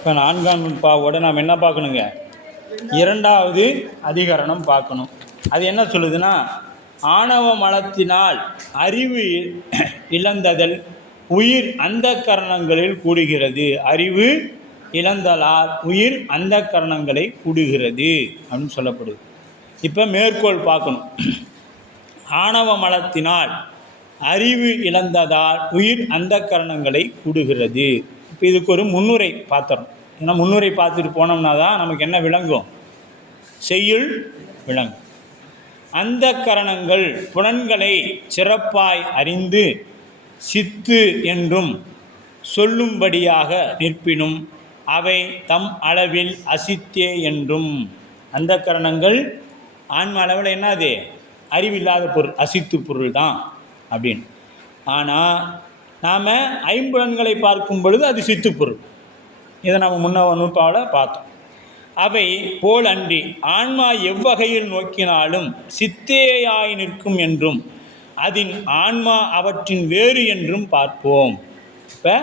இப்போ 4ஆம் நூற்பாவோட நாம் என்ன பார்க்கணுங்க? 2வது அதிகரணம் பார்க்கணும். அது என்ன சொல்லுதுன்னா, ஆணவ மலத்தினால் அறிவு இழந்ததல் உயிர் அந்த கரணங்களில் கூடுகிறது. அறிவு இழந்தலால் உயிர் அந்த கரணங்களை கூடுகிறது அப்படின்னு சொல்லப்படுது. இப்போ மேற்கோள் பார்க்கணும். ஆணவ மலத்தினால் அறிவு இழந்ததால் உயிர் அந்த கரணங்களை கூடுகிறது. இப்போ இதுக்கு ஒரு முன்னுரை பார்த்துறோம். ஏன்னா முன்னுரை பார்த்துட்டு போனோம்னா தான் நமக்கு என்ன விளங்கும்? செய்யுள் விளங்கும். அந்த கரணங்கள் புலன்களை சிறப்பாய் அறிந்து சித்து என்றும் சொல்லும்படியாக நிற்பினும் அவை தம் அளவில் அசித்தே என்றும். அந்த கரணங்கள் ஆன்ம அளவில் என்னது? அறிவில்லாத பொருள், அசித்து பொருள் தான் அப்படின்னு. ஆனால் நாம் ஐம்புலன்களை பார்க்கும் பொழுது அது சித்து பொருள். இதை நம்ம முன்ன நூற்பாவில் பார்த்தோம். அவை போல் அன்றி ஆன்மா எவ்வகையில் நோக்கினாலும் சித்தேயாய் நிற்கும் என்றும் அதன் ஆன்மா அவற்றின் வேறு என்றும் பார்ப்போம். இப்போ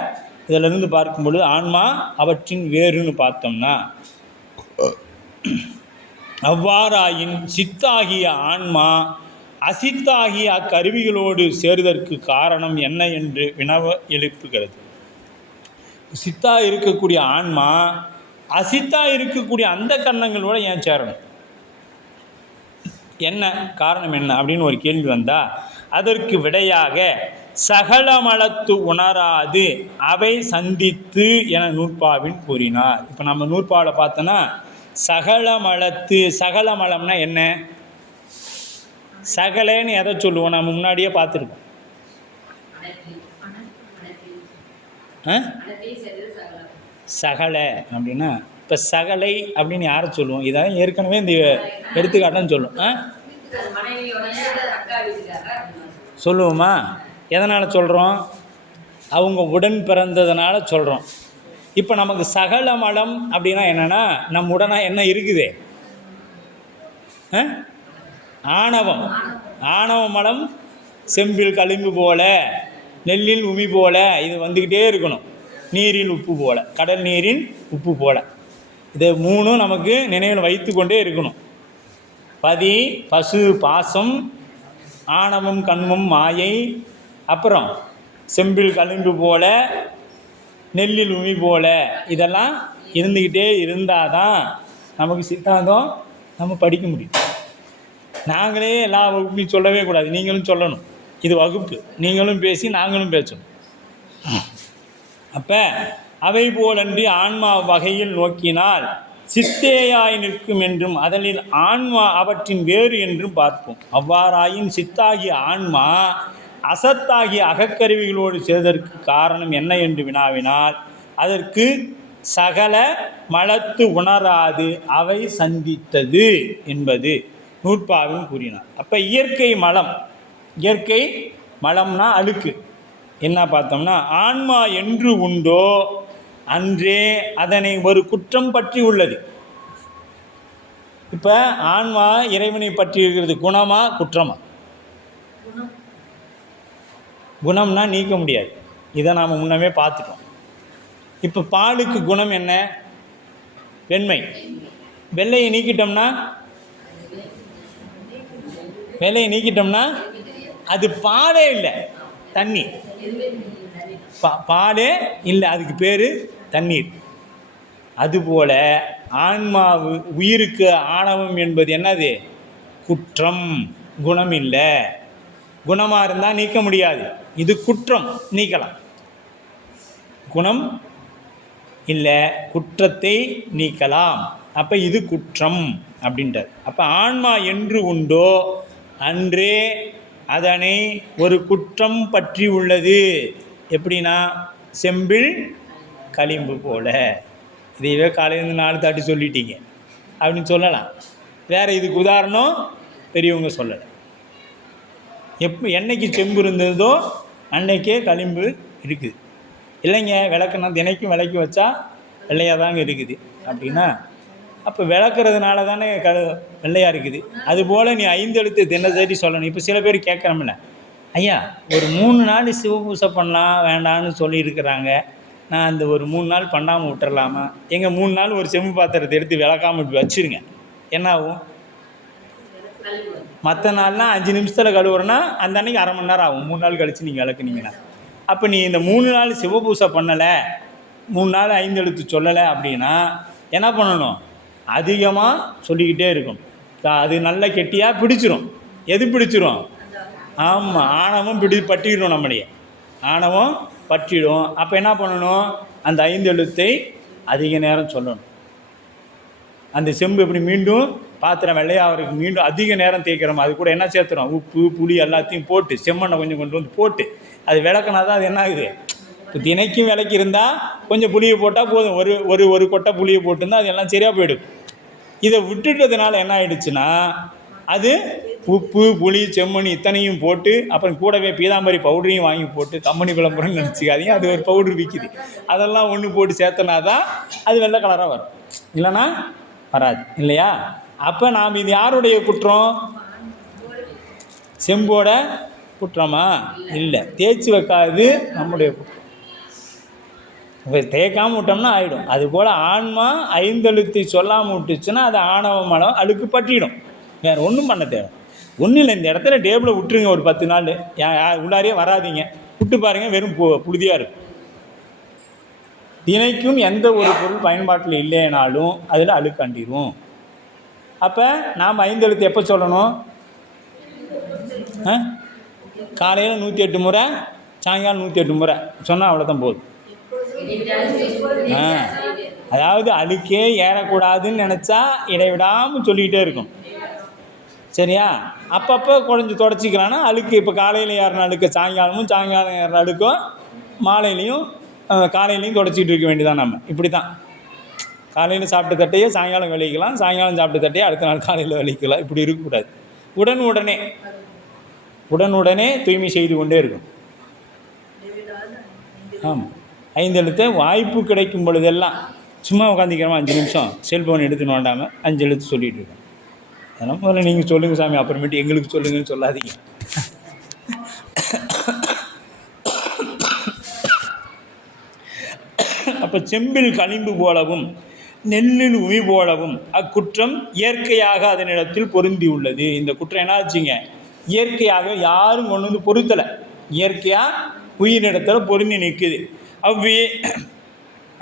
இதிலிருந்து பார்க்கும்பொழுது ஆன்மா அவற்றின் வேறுன்னு பார்த்தோம்னா, அவ்வாறாயின் சித்தாகிய ஆன்மா அசித்தாகிய அக்கருவிகளோடு சேருவதற்கு காரணம் என்ன என்று வினவ எழுப்புகிறது. சித்தா இருக்கக்கூடிய ஆன்மா அசித்தா இருக்கக்கூடிய அந்த கரணங்களோடு ஏன் சேரணும்? என்ன காரணம் என்ன அப்படின்னு ஒரு கேள்வி வந்தால் அதற்கு விடையாக சகலமலத்து உணராது அவை சந்தித்து என நூற்பாவில் கூறினார். இப்போ நம்ம நூற்பாவில் பார்த்தோன்னா சகலமலத்து, சகலமலம்னா என்ன? சகலன்னு எதை சொல்லுவோம்? நம்ம முன்னாடியே பார்த்துருக்கோம். சகலை அப்படின்னா இப்போ சகலை அப்படின்னு யாரை சொல்லுவோம்? இதான் ஏற்கனவே இந்த எடுத்துக்காட்டுன்னு சொல்லுவோம். சொல்லுவோமா? எதனால் சொல்கிறோம்? அவங்க உடன் பிறந்ததுனால சொல்கிறோம். இப்போ நமக்கு சகல மலம் அப்படின்னா என்னென்னா, நம்ம உடனே என்ன இருக்குது? ஆணவம். ஆணவ மலம் செம்பில் களிம்பு போல, நெல்லில் உமி போல, இது வந்துக்கிட்டே இருக்கணும். நீரில் உப்பு போல, கடல் நீரின் உப்பு போல, இது மூணும் நமக்கு நினைவில் வைத்து கொண்டே இருக்கணும். பதி, பசு, பாசம், ஆணவம், கண்மம், மாயை, அப்புறம் செம்பில் களிம்பு போல, நெல்லில் உமி போல, இதெல்லாம் இருந்துக்கிட்டே இருந்தால் தான் நமக்கு சித்தாந்தம் நம்ம படிக்க முடியும். நாங்களே எல்லா வகுப்பையும் சொல்லவே கூடாது, நீங்களும் சொல்லணும். இது வகுப்பு, நீங்களும் பேசி நாங்களும் பேசணும். அப்போ அவை போலன்றி ஆன்மா வகையில் நோக்கினால் சித்தேயாய் நிற்கும் என்றும் அதனில் ஆன்மா அவற்றின் வேறு என்றும் பார்ப்போம். அவ்வாறாயின் சித்தாகிய ஆன்மா அசத்தாகிய அகக்கருவிகளோடு சேர்வதற்கு காரணம் என்ன என்று வினாவினால் அதற்கு சகல மலத்து உணராது அவை சந்தித்தது என்பது நூற்பாவும் கூறினார். அப்போ இயற்கை மலம், இயற்கை மலம்னா அழுக்கு என்ன பார்த்தோம்னா, ஆன்மா என்று உண்டோ அன்றே அதனை ஒரு குற்றம் பற்றி உள்ளது. இப்போ ஆன்மா இறைவனை பற்றி இருக்கிறது குணமா குற்றமா? குணம்னா நீக்க முடியாது, இதை நாம் முன்னமே பார்த்துட்டோம். இப்போ பாலுக்கு குணம் என்ன? வெண்மை. வெள்ளையை நீக்கிட்டோம்னா, வெள்ளையை நீக்கிட்டோம்னா அது பாலே இல்லை, தண்ணி. பாலே இல்லை, அதுக்கு பேர் தண்ணீர். அதுபோல் ஆன்மா உயிருக்கு ஆணவம் என்பது என்னது? குற்றம், குணம் இல்லை. குணமாக இருந்தால் நீக்க முடியாது, இது குற்றம், நீக்கலாம். குணம் இல்லை, குற்றத்தை நீக்கலாம். அப்போ இது குற்றம் அப்படின்றார். அப்போ ஆன்மா என்று உண்டோ அன்றே அதனை ஒரு குற்றம் பற்றி உள்ளது. எப்படின்னா செம்பில் களிம்பு போல. இதையவே காலையிலேருந்து 4 தாட்டி சொல்லிட்டீங்க அப்படின்னு சொல்லலாம். வேறு இதுக்கு உதாரணம் பெரியவங்க சொல்லலை. என்னைக்கு செம்பு இருந்ததோ அன்னைக்கே களிம்பு இருக்குது. இல்லைங்க விளக்குனா தினைக்கும் விளக்கி வச்சா வெள்ளையாக தாங்க இருக்குது அப்படின்னா, அப்போ விளக்குறதுனால தானே வெள்ளையாக இருக்குது. அதுபோல் நீ 5 எழுத்து தினசரி சொல்லணும். இப்போ சில பேர் கேட்குறோம்ல, ஐயா ஒரு 3 நாள் சிவபூசை பண்ணலாம் வேண்டான்னு சொல்லியிருக்கிறாங்க, நான் அந்த ஒரு 3 நாள் பண்ணாமல் விட்டுறலாமா? எங்கள் 3 நாள் ஒரு செம்பு பாத்திரத்தை எடுத்து விளக்காமல் இப்படி வச்சுருங்க. என்ன ஆகும்? மற்ற நாள்லாம் 5 நிமிஷத்தில் கழுவுறேன்னா அந்த அன்றைக்கி அரை மணி நேரம் ஆகும். 3 நாள் கழித்து நீங்கள் விளக்குனீங்கன்னா. அப்போ நீ இந்த 3 நாள் சிவபூசை பண்ணலை, 3 நாள் 5 எழுத்து சொல்லலை அப்படின்னா என்ன பண்ணணும்? அதிகமாக சொல்லிக்கிட்டே இருக்கும். அது நல்லா கெட்டியாக பிடிச்சிரும். எது பிடிச்சிரும்? ஆமாம், ஆணவம் பற்றிடும். நம்மளையே ஆணவம் பற்றிடும். அப்போ என்ன பண்ணணும்? அந்த 5 எழுத்தை அதிக நேரம் சொல்லணும். அந்த செம்பு எப்படி மீண்டும் பாத்திரம் வெள்ளையாகிறதுக்கு மீண்டும் அதிக நேரம் தேய்க்கிறோம். அது கூட என்ன சேர்த்துறோம்? உப்பு, புளி எல்லாத்தையும் போட்டு செம்மண்ணை கொஞ்சம் கொண்டு வந்து போட்டு அது விளக்குனா தான் அது என்ன ஆகுது? இப்போ தினைக்கும் விளக்கி இருந்தால் கொஞ்சம் புளியை போட்டால் போதும். ஒரு கொட்டை புளியை போட்டுருந்தால் அது எல்லாம் சரியாக போயிடும். இதை விட்டுட்டதுனால என்ன ஆகிடுச்சுன்னா அது உப்பு, புளி, செம்மணி இத்தனையும் போட்டு அப்புறம் கூடவே பீதாம்பரி பவுடரையும் வாங்கி போட்டு கம்பெனி விளம்பரம்னு நினச்சிக்காதீங்க. அது ஒரு பவுட்ரு விற்கிது. அதெல்லாம் ஒன்று போட்டு சேர்த்தனா தான் அது வெள்ளை கலராக வரும். இல்லைன்னா வராது இல்லையா? அப்போ நாம் இது யாருடைய குற்றம்? செம்போட குற்றமா? இல்லை, தேய்ச்சி வைக்காது நம்முடைய குற்றம். இப்போ தேய்க்காமல் விட்டோம்னா ஆகிடும். அதுபோல் ஆன்மா 5 எழுத்தை சொல்லாமல் விட்டுச்சுன்னா அது ஆணவ மலம் அழுக்கு பற்றிடும். வேறு ஒன்றும் பண்ண தேவை ஒன்றும் இல்லை. இந்த இடத்துல டேபிளை விட்டுருங்க ஒரு 10 நாள். உள்ளாரியே வராதிங்க, விட்டு பாருங்கள், வெறும் புழுதியாக இருக்கும். தினைக்கும் எந்த ஒரு பொருள் பயன்பாட்டில் இல்லைனாலும் அதில் அழுக்காண்டிடும். அப்போ நாம் 5 எழுத்து எப்போ சொல்லணும்? காலையில் 108 முறை, சாயங்காலம் 108 முறை சொன்னால் அவ்வளோதான் போதும். அதாவது அழுக்கே ஏறக்கூடாதுன்னு நினச்சா இடைவிடாமல் சொல்லிக்கிட்டே இருக்கும். சரியா? அப்பப்போ குறைஞ்சி தொடச்சிக்கலான்னா அழுக்கு இப்போ காலையில் ஏறின அழுக்க சாயங்காலமும், சாயங்காலம் ஏறின அழுக்கும் மாலையிலையும் காலையிலையும் தொடச்சிக்கிட்டு இருக்க வேண்டியதான். நம்ம இப்படி தான் காலையில் சாப்பிட்ட தட்டையே சாயங்காலம் விளைவிக்கலாம், சாயங்காலம் சாப்பிட்ட தட்டையே அடுத்த நாள் காலையில் விளைவிக்கலாம். இப்படி இருக்கக்கூடாது. உடனுடனே தூய்மை செய்து கொண்டே இருக்கும். ஆமாம், 5 எழுத்து வாய்ப்பு கிடைக்கும் பொழுதெல்லாம் சும்மா உட்காந்துக்கிறோமா 5 நிமிஷம் செல்ஃபோன் எடுத்து நோண்டாமல் 5 எழுத்து சொல்லிகிட்டு இருக்கோம். அதெல்லாம் முதல்ல நீங்கள் சொல்லுங்கள் சாமி, அப்புறமேட்டு எங்களுக்கு சொல்லுங்கன்னு சொல்லாதீங்க. அப்போ செம்பில் களிம்பு போலவும் நெல்லில் உமி போலவும் அக்குற்றம் இயற்கையாக அதனிடத்தில் பொருந்தி உள்ளது. இந்த குற்றம் என்ன ஆச்சுங்க? இயற்கையாக யாரும் கொண்டு வந்து பொருத்தலை, இயற்கையாக உயிரிடத்தில் பொருந்தி நிற்குது.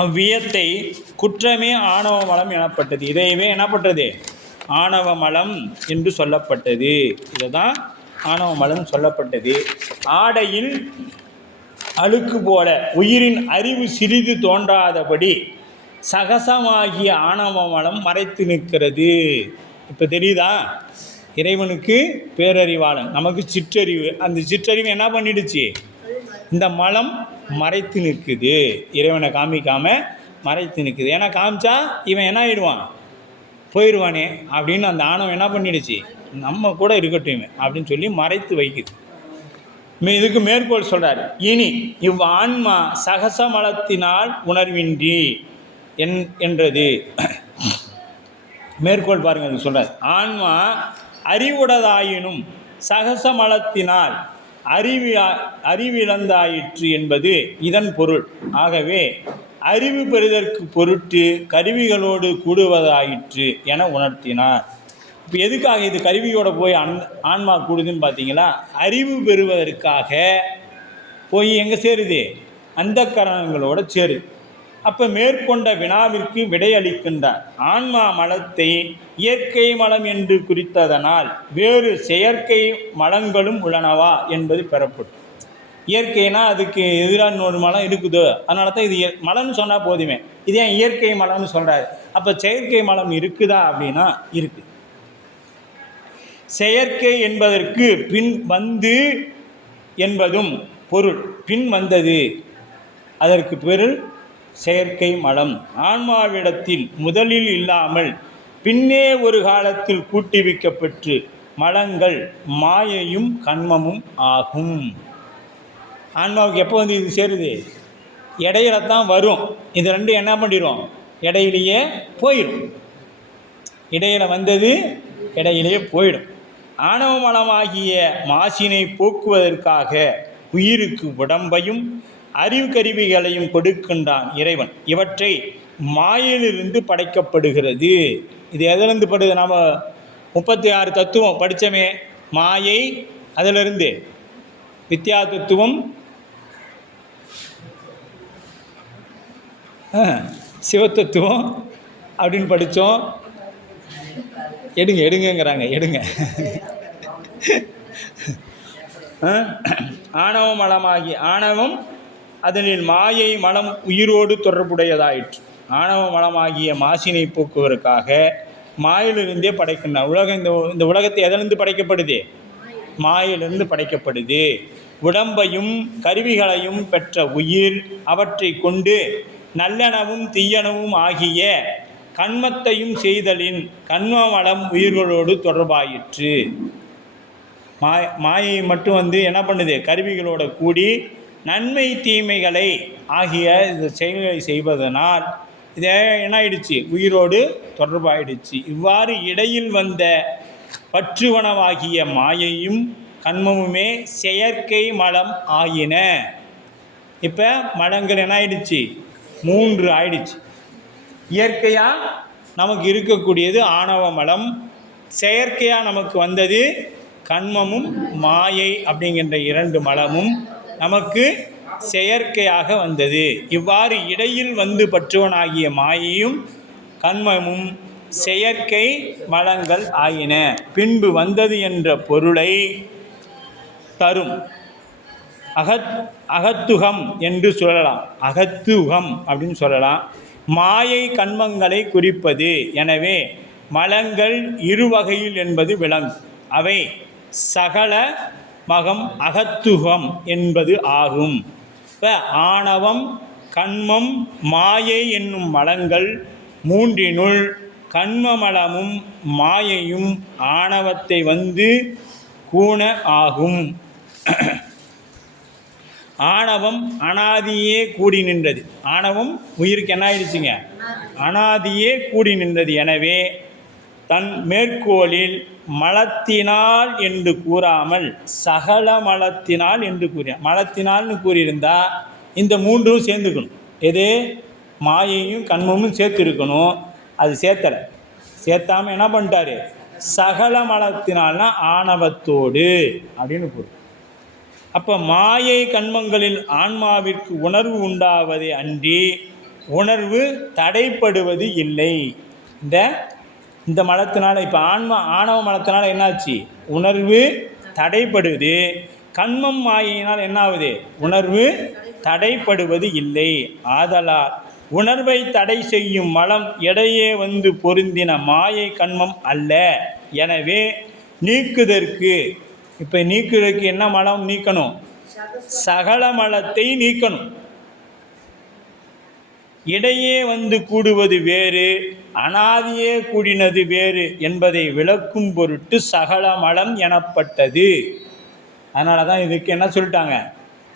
அவ்வியத்தை குற்றமே ஆணவ மலம் எனப்பட்டது. இதையவே என்னப்பட்டது? ஆணவ மலம் என்று சொல்லப்பட்டது. இதை தான் ஆணவ மலம் சொல்லப்பட்டது. ஆடையில் அழுக்கு போல உயிரின் அறிவு சிறிது தோன்றாதபடி சகசமாகிய ஆணவ மலம் மறைத்து நிற்கிறது. இப்போ தெரியுதா? இறைவனுக்கு பேரறிவாளன், நமக்கு சிற்றறிவு. அந்த சிற்றறிவு என்ன பண்ணிடுச்சு? இந்த மலம் மறைத்து நிற்குது. இறைவனை காமிக்காமல் மறைத்து நிற்குது. ஏன்னா காமிச்சா இவன் என்ன ஆகிடுவான்? போயிடுவானே அப்படின்னு அந்த ஆணவம் என்ன பண்ணிடுச்சு? நம்ம கூட இருக்கட்டும் அப்படின்னு சொல்லி மறைத்து வைக்குது. இதுக்கு மேற்கோள் சொல்கிறார். இனி இவ் ஆன்மா சகச மலத்தினால் உணர்வின்றி என்றது. மேற்கோள் பாருங்கள், சொல்கிறார். ஆன்மா அறிவுடதாயினும் சகச மலத்தினால் அறிவிழந்தாயிற்று என்பது இதன் பொருள். ஆகவே அறிவு பெறுதற்கு பொருட்டு கருவிகளோடு கூடுவதாயிற்று என உணர்த்தினார். இப்போ எதுக்காக இது கருவியோடு போய் ஆன்மா கூடுதுன்னு பார்த்தீங்களா? அறிவு பெறுவதற்காக போய் எங்கே சேருது? அந்த கரணங்களோடு சேருது. அப்போ மேற்கொண்ட வினாவிற்கு விடையளிக்கின்றார். ஆன்மா மலத்தை இயற்கை மலம் என்று குறித்ததனால் வேறு செயற்கை மலங்களும் உள்ளனவா என்பது பெறப்படும். இயற்கைனா அதுக்கு எதிரான ஒரு மலம் இருக்குதோ, அதனால தான் இது மலம்னு சொன்னால் போதுமே. இது ஏன் இயற்கை மலம்னு சொல்கிறாரு? அப்போ செயற்கை மலம் இருக்குதா அப்படின்னா இருக்குது. செயற்கை என்பதற்கு பின் வந்து என்பதும் பொருள். பின் வந்தது அதற்கு பொருள் செயற்கை மலம். ஆன்மாவிடத்தில் முதலில் இல்லாமல் பின்னே ஒரு காலத்தில் கூட்டுவிக்கப்பெற்று மலங்கள் மாயையும் கண்மமும் ஆகும். ஆன்மாவுக்கு எப்போ வந்து இது சேருது? இடையில தான் வரும். இது ரெண்டும் என்ன பண்ணிடும்? இடையிலேயே போயிடும். இடையில வந்தது இடையிலேயே போயிடும். ஆணவ மலமாகிய மாசினை போக்குவதற்காக உயிருக்கு உடம்பையும் அறிவு கருவிகளையும் கொடுக்கின்றான் இறைவன். இவற்றை மாயையிலிருந்து படைக்கப்படுகிறது. இது எதிலிருந்து படுது? நாம் 36 தத்துவம் படித்தமே. மாயை, அதிலிருந்து வித்யா தத்துவம், சிவத்தத்துவம் அப்படின்னு படித்தோம். எடுங்கிறாங்க எடுங்க. ஆணவ மலமாகி ஆணவம் அதனில் மாயை மலம் உயிரோடு தொடர்புடையதாயிற்று. ஆணவ மலமாகிய மாசினை போக்குவதற்காக மாயிலிருந்தே படைக்கின்றான். இந்த உலகத்தை எதிலிருந்து படைக்கப்படுது? மாயிலிருந்து படைக்கப்படுது. உடம்பையும் கருவிகளையும் பெற்ற உயிர் அவற்றை கொண்டு நல்லெனவும் தீயனவும் ஆகிய கண்மத்தையும் செய்தலின் கண்மமலம் உயிர்களோடு தொடர்பாயிற்று. மாயை மட்டும் என்ன பண்ணுது? கருவிகளோட கூடி நன்மை தீமைகளை ஆகிய இந்த செயல்களை செய்வதனால் இதை என்ன ஆயிடுச்சு? உயிரோடு தொடர்பாயிடுச்சு. இவ்வாறு இடையில் வந்த பற்றுவனவாகிய மாயையும் கண்மமுமே செயற்கை மலம் ஆயின. இப்போ மலங்கள் என்ன ஆயிடுச்சு? 3 ஆயிடுச்சு. இயற்கையாக நமக்கு இருக்கக்கூடியது ஆணவ மலம், செயற்கையாக நமக்கு வந்தது கண்மமும் மாயை அப்படிங்கின்ற 2 மலமும் நமக்கு செயற்கையாக வந்தது. இவ்வாறு இடையில் வந்து பற்றுவனாகிய மாயையும் கண்மமும் செயற்கை மலங்கள் ஆயின. பின்பு வந்தது என்ற பொருளை தரும் அகத்துகம் என்று சொல்லலாம். அகத்துகம் அப்படின்னு சொல்லலாம். மாயை கண்மங்களை குறிப்பது. எனவே மலங்கள் 2 வகையில் என்பது விளங்கும். அவை சகல மகம் அகத்துகம் என்பது ஆகும். இப்போ ஆணவம், கண்மம், மாயை என்னும் மலங்கள் 3னுள் கண்மமலமும் மாயையும் ஆணவத்தை வந்து கூண ஆகும். ஆணவம் அனாதியே கூடி நின்றது. ஆணவம் உயிருக்கு என்ன ஆயிடுச்சுங்க? அனாதியே கூடி நின்றது. எனவே தன் மேற்கோளில் மலத்தினால் என்று கூறாமல் சகல மலத்தினால் என்று மலத்தினால்னு கூறியிருந்தால் இந்த 3ம் சேர்ந்துக்கணும். எது? மாயையும் கண்மமும் சேர்த்துருக்கணும். அது சேர்த்தலை. சேர்த்தாமல் என்ன பண்ணிட்டாரு? சகல மலத்தினால்னா ஆணவத்தோடு அப்படின்னு கூறு. அப்போ மாயை கண்மங்களில் ஆன்மாவிற்கு உணர்வு உண்டாவதே அன்றி உணர்வு தடைப்படுவது இல்லை. இந்த மலத்தினால் இப்போ ஆணவ மலத்தினால் என்னாச்சு? உணர்வு தடைப்படுது. கண்மம் மாயினால் என்னாவது? உணர்வு தடைப்படுவது இல்லை. ஆதலால் உணர்வை தடை செய்யும் மலம் இடையே வந்து பொருந்தின மாயை கண்மம் அல்ல. எனவே நீக்குதற்கு என்ன மலம் நீக்கணும்? சகல மலத்தை நீக்கணும். இடையே வந்து கூடுவது வேறு, அனாதியே கூடினது வேறு என்பதை விளக்கும் பொருட்டு சகல மலம் எனப்பட்டது. அதனால தான் இதுக்கு என்ன சொல்லிட்டாங்க?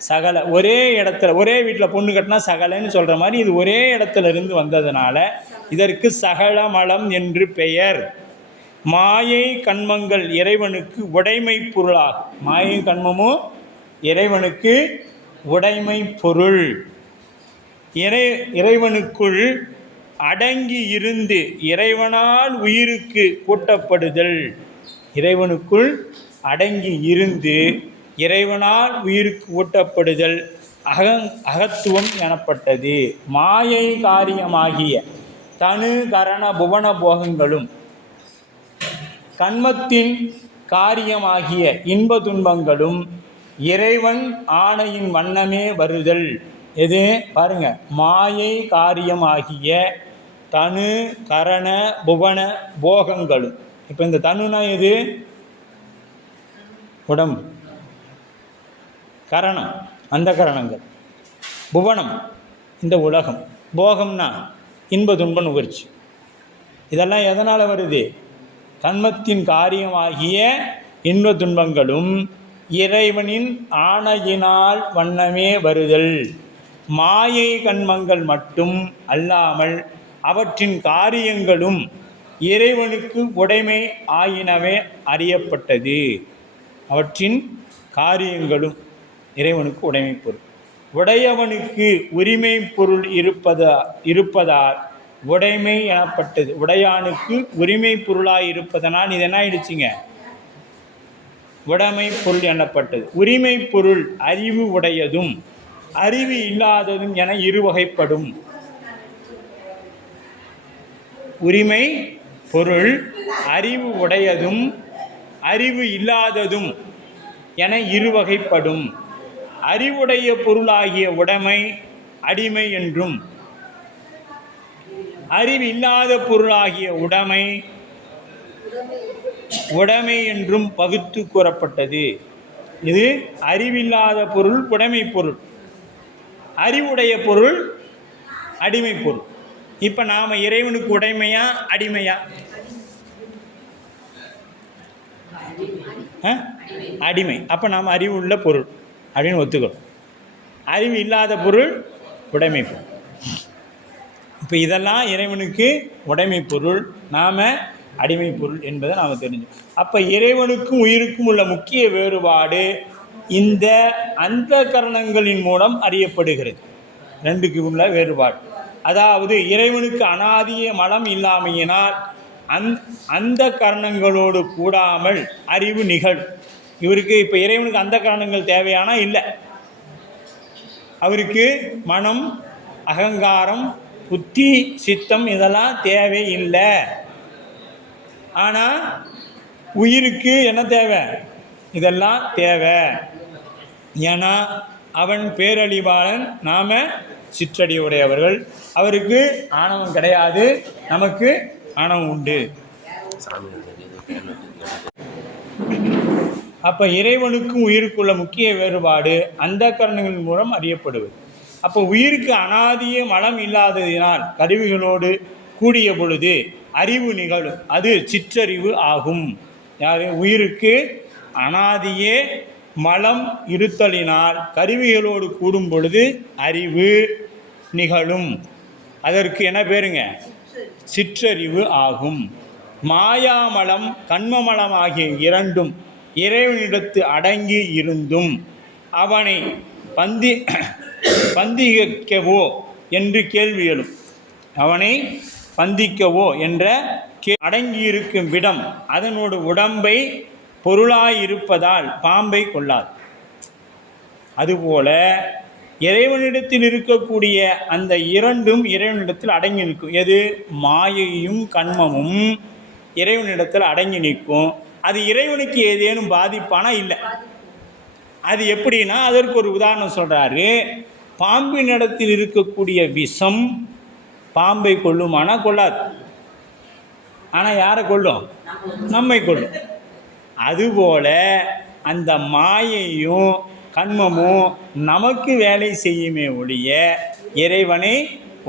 சகல. ஒரே இடத்துல, ஒரே வீட்டில் பொண்ணு கட்டினா சகலன்னு சொல்கிற மாதிரி இது ஒரே இடத்துல இருந்து வந்ததுனால இதற்கு சகல மலம் என்று பெயர். மாயை கண்மங்கள் இறைவனுக்கு உடைமை பொருளாகும். மாயை கண்மமும் இறைவனுக்கு உடைமை பொருள். இறைவனுக்குள் அடங்கி இருந்து இறைவனால் உயிருக்கு கூட்டப்படுதல். இறைவனுக்குள் அடங்கி இருந்து இறைவனால் உயிருக்கு ஊட்டப்படுதல் அகத்துவம் எனப்பட்டது. மாயை காரியமாகிய தனு கரண புவன போகங்களும் கண்மத்தின் காரியமாகிய இன்ப துன்பங்களும் இறைவன் ஆணையின் வண்ணமே வருதல். எது? பாருங்க, மாயை காரியமாகிய தனு கரண புவன போகங்களும். இப்போ இந்த தனுனா எது? உடம்பு. கரணம் அந்த கரணங்கள். புவனம் இந்த உலகம். போகம்னா இன்ப துன்ப நுகர்ச்சி. இதெல்லாம் எதனால் வருது? கண்மத்தின் காரியமாகிய இன்ப துன்பங்களும் இறைவனின் ஆணையினால் வண்ணமே வருதல். மாயை கண்மங்கள் மட்டும் அல்லாமல் அவற்றின் காரியங்களும் இறைவனுக்கு உடைமை ஆயினவே அறியப்பட்டது. அவற்றின் காரியங்களும் இறைவனுக்கு உடைமை பொருள். உடையவனுக்கு உரிமை பொருள் இருப்பதால் உடைமை எனப்பட்டது. உடையானுக்கு உரிமை பொருளாய் இருப்பதனால் இது என்ன ஆயிடுச்சுங்க? உடைமை பொருள் எனப்பட்டது. உரிமை பொருள் அறிவு உடையதும் அறிவு இல்லாததும் என இருவகைப்படும். உரிமை பொருள் அறிவு உடையதும் அறிவு இல்லாததும் என இருவகைப்படும். அறிவுடைய பொருளாகிய உடைமை அடிமை என்றும் அறிவு இல்லாத பொருளாகிய உடைமை என்றும் பகுத்து கூறப்பட்டது. இது அறிவில்லாத பொருள் உடைமை பொருள், அறிவுடைய பொருள் அடிமை பொருள். இப்போ நாம் இறைவனுக்கு உடைமையா அடிமையா? அடிமை. அப்போ நாம் அறிவு உள்ள பொருள் அப்படின்னு ஒத்துக்கிறோம். அறிவு இல்லாத பொருள் உடைமை பொருள். இப்போ இதெல்லாம் இறைவனுக்கு உடைமை பொருள், நாம் அடிமை பொருள் என்பதை நாம் தெரிஞ்சோம். அப்போ இறைவனுக்கும் உயிருக்கும் உள்ள முக்கிய வேறுபாடு இந்த அந்த கரணங்களின் மூலம் அறியப்படுகிறது. ரெண்டுக்கு உள்ள வேறுபாடு. அதாவது இறைவனுக்கு அனாதிய மலம் இல்லாமையினால் அந்த கரணங்களோடு கூடாமல் அறிவு நிகழும். இவருக்கு இப்போ இறைவனுக்கு அந்த கரணங்கள் தேவையானா இல்லை. அவருக்கு மனம், அகங்காரம், புத்தி, சித்தம் இதெல்லாம் தேவையில்லை. ஆனால் உயிருக்கு என்ன தேவை? இதெல்லாம் தேவை. ஏன்னா அவன் பேரழிவாளன், நாம் சிற்றடி உடையவர்கள். அவருக்கு ஆணவம் கிடையாது, நமக்கு ஆணவம் உண்டு. அப்போ இறைவனுக்கும் உயிருக்குள்ள முக்கிய வேறுபாடு அந்த கரணங்களின் மூலம் அறியப்படுவது. அப்போ உயிருக்கு அனாதிய மலம் இல்லாததினால் கருவிகளோடு கூடிய பொழுது அறிவு நிகழும். அது சிற்றறிவு ஆகும். யார்? உயிருக்கு அனாதியே மலம் இருத்தலினால் கருவிகளோடு கூடும் பொழுது அறிவு நிகழும். அதற்கு என்ன பேருங்க? சிற்றறிவு ஆகும். மாயாமலம் கண்மமலம் ஆகிய இரண்டும் இறைவனிடத்து அடங்கி இருந்தும் அவனை பந்திக்கவோ என்று கேள்வி எழும். அவனை பந்திக்கவோ என்ற அடங்கியிருக்கும் விடம் அதனோடு உடம்பை பொருளாயிருப்பதால் பாம்பை கொள்ளாது. அதுபோல இறைவனிடத்தில் இருக்கக்கூடிய அந்த இரண்டும் இறைவனிடத்தில் அடங்கி நிற்கும். எது? மாயையும் கண்மமும் இறைவனிடத்தில் அடங்கி நிற்கும். அது இறைவனுக்கு ஏதேனும் பாதிப்பானா? இல்லை. அது எப்படின்னா, அதற்கு ஒரு உதாரணம் சொல்கிறாரு. பாம்பினிடத்தில் இருக்கக்கூடிய விஷம் பாம்பை கொல்லுமானா? கொள்ளாது. ஆனால் யாரை கொல்லும்? நம்மை கொல்லும். அதுபோல அந்த மாயையும் கண்மமும் நமக்கு வேலை செய்யுமே ஒழிய இறைவனை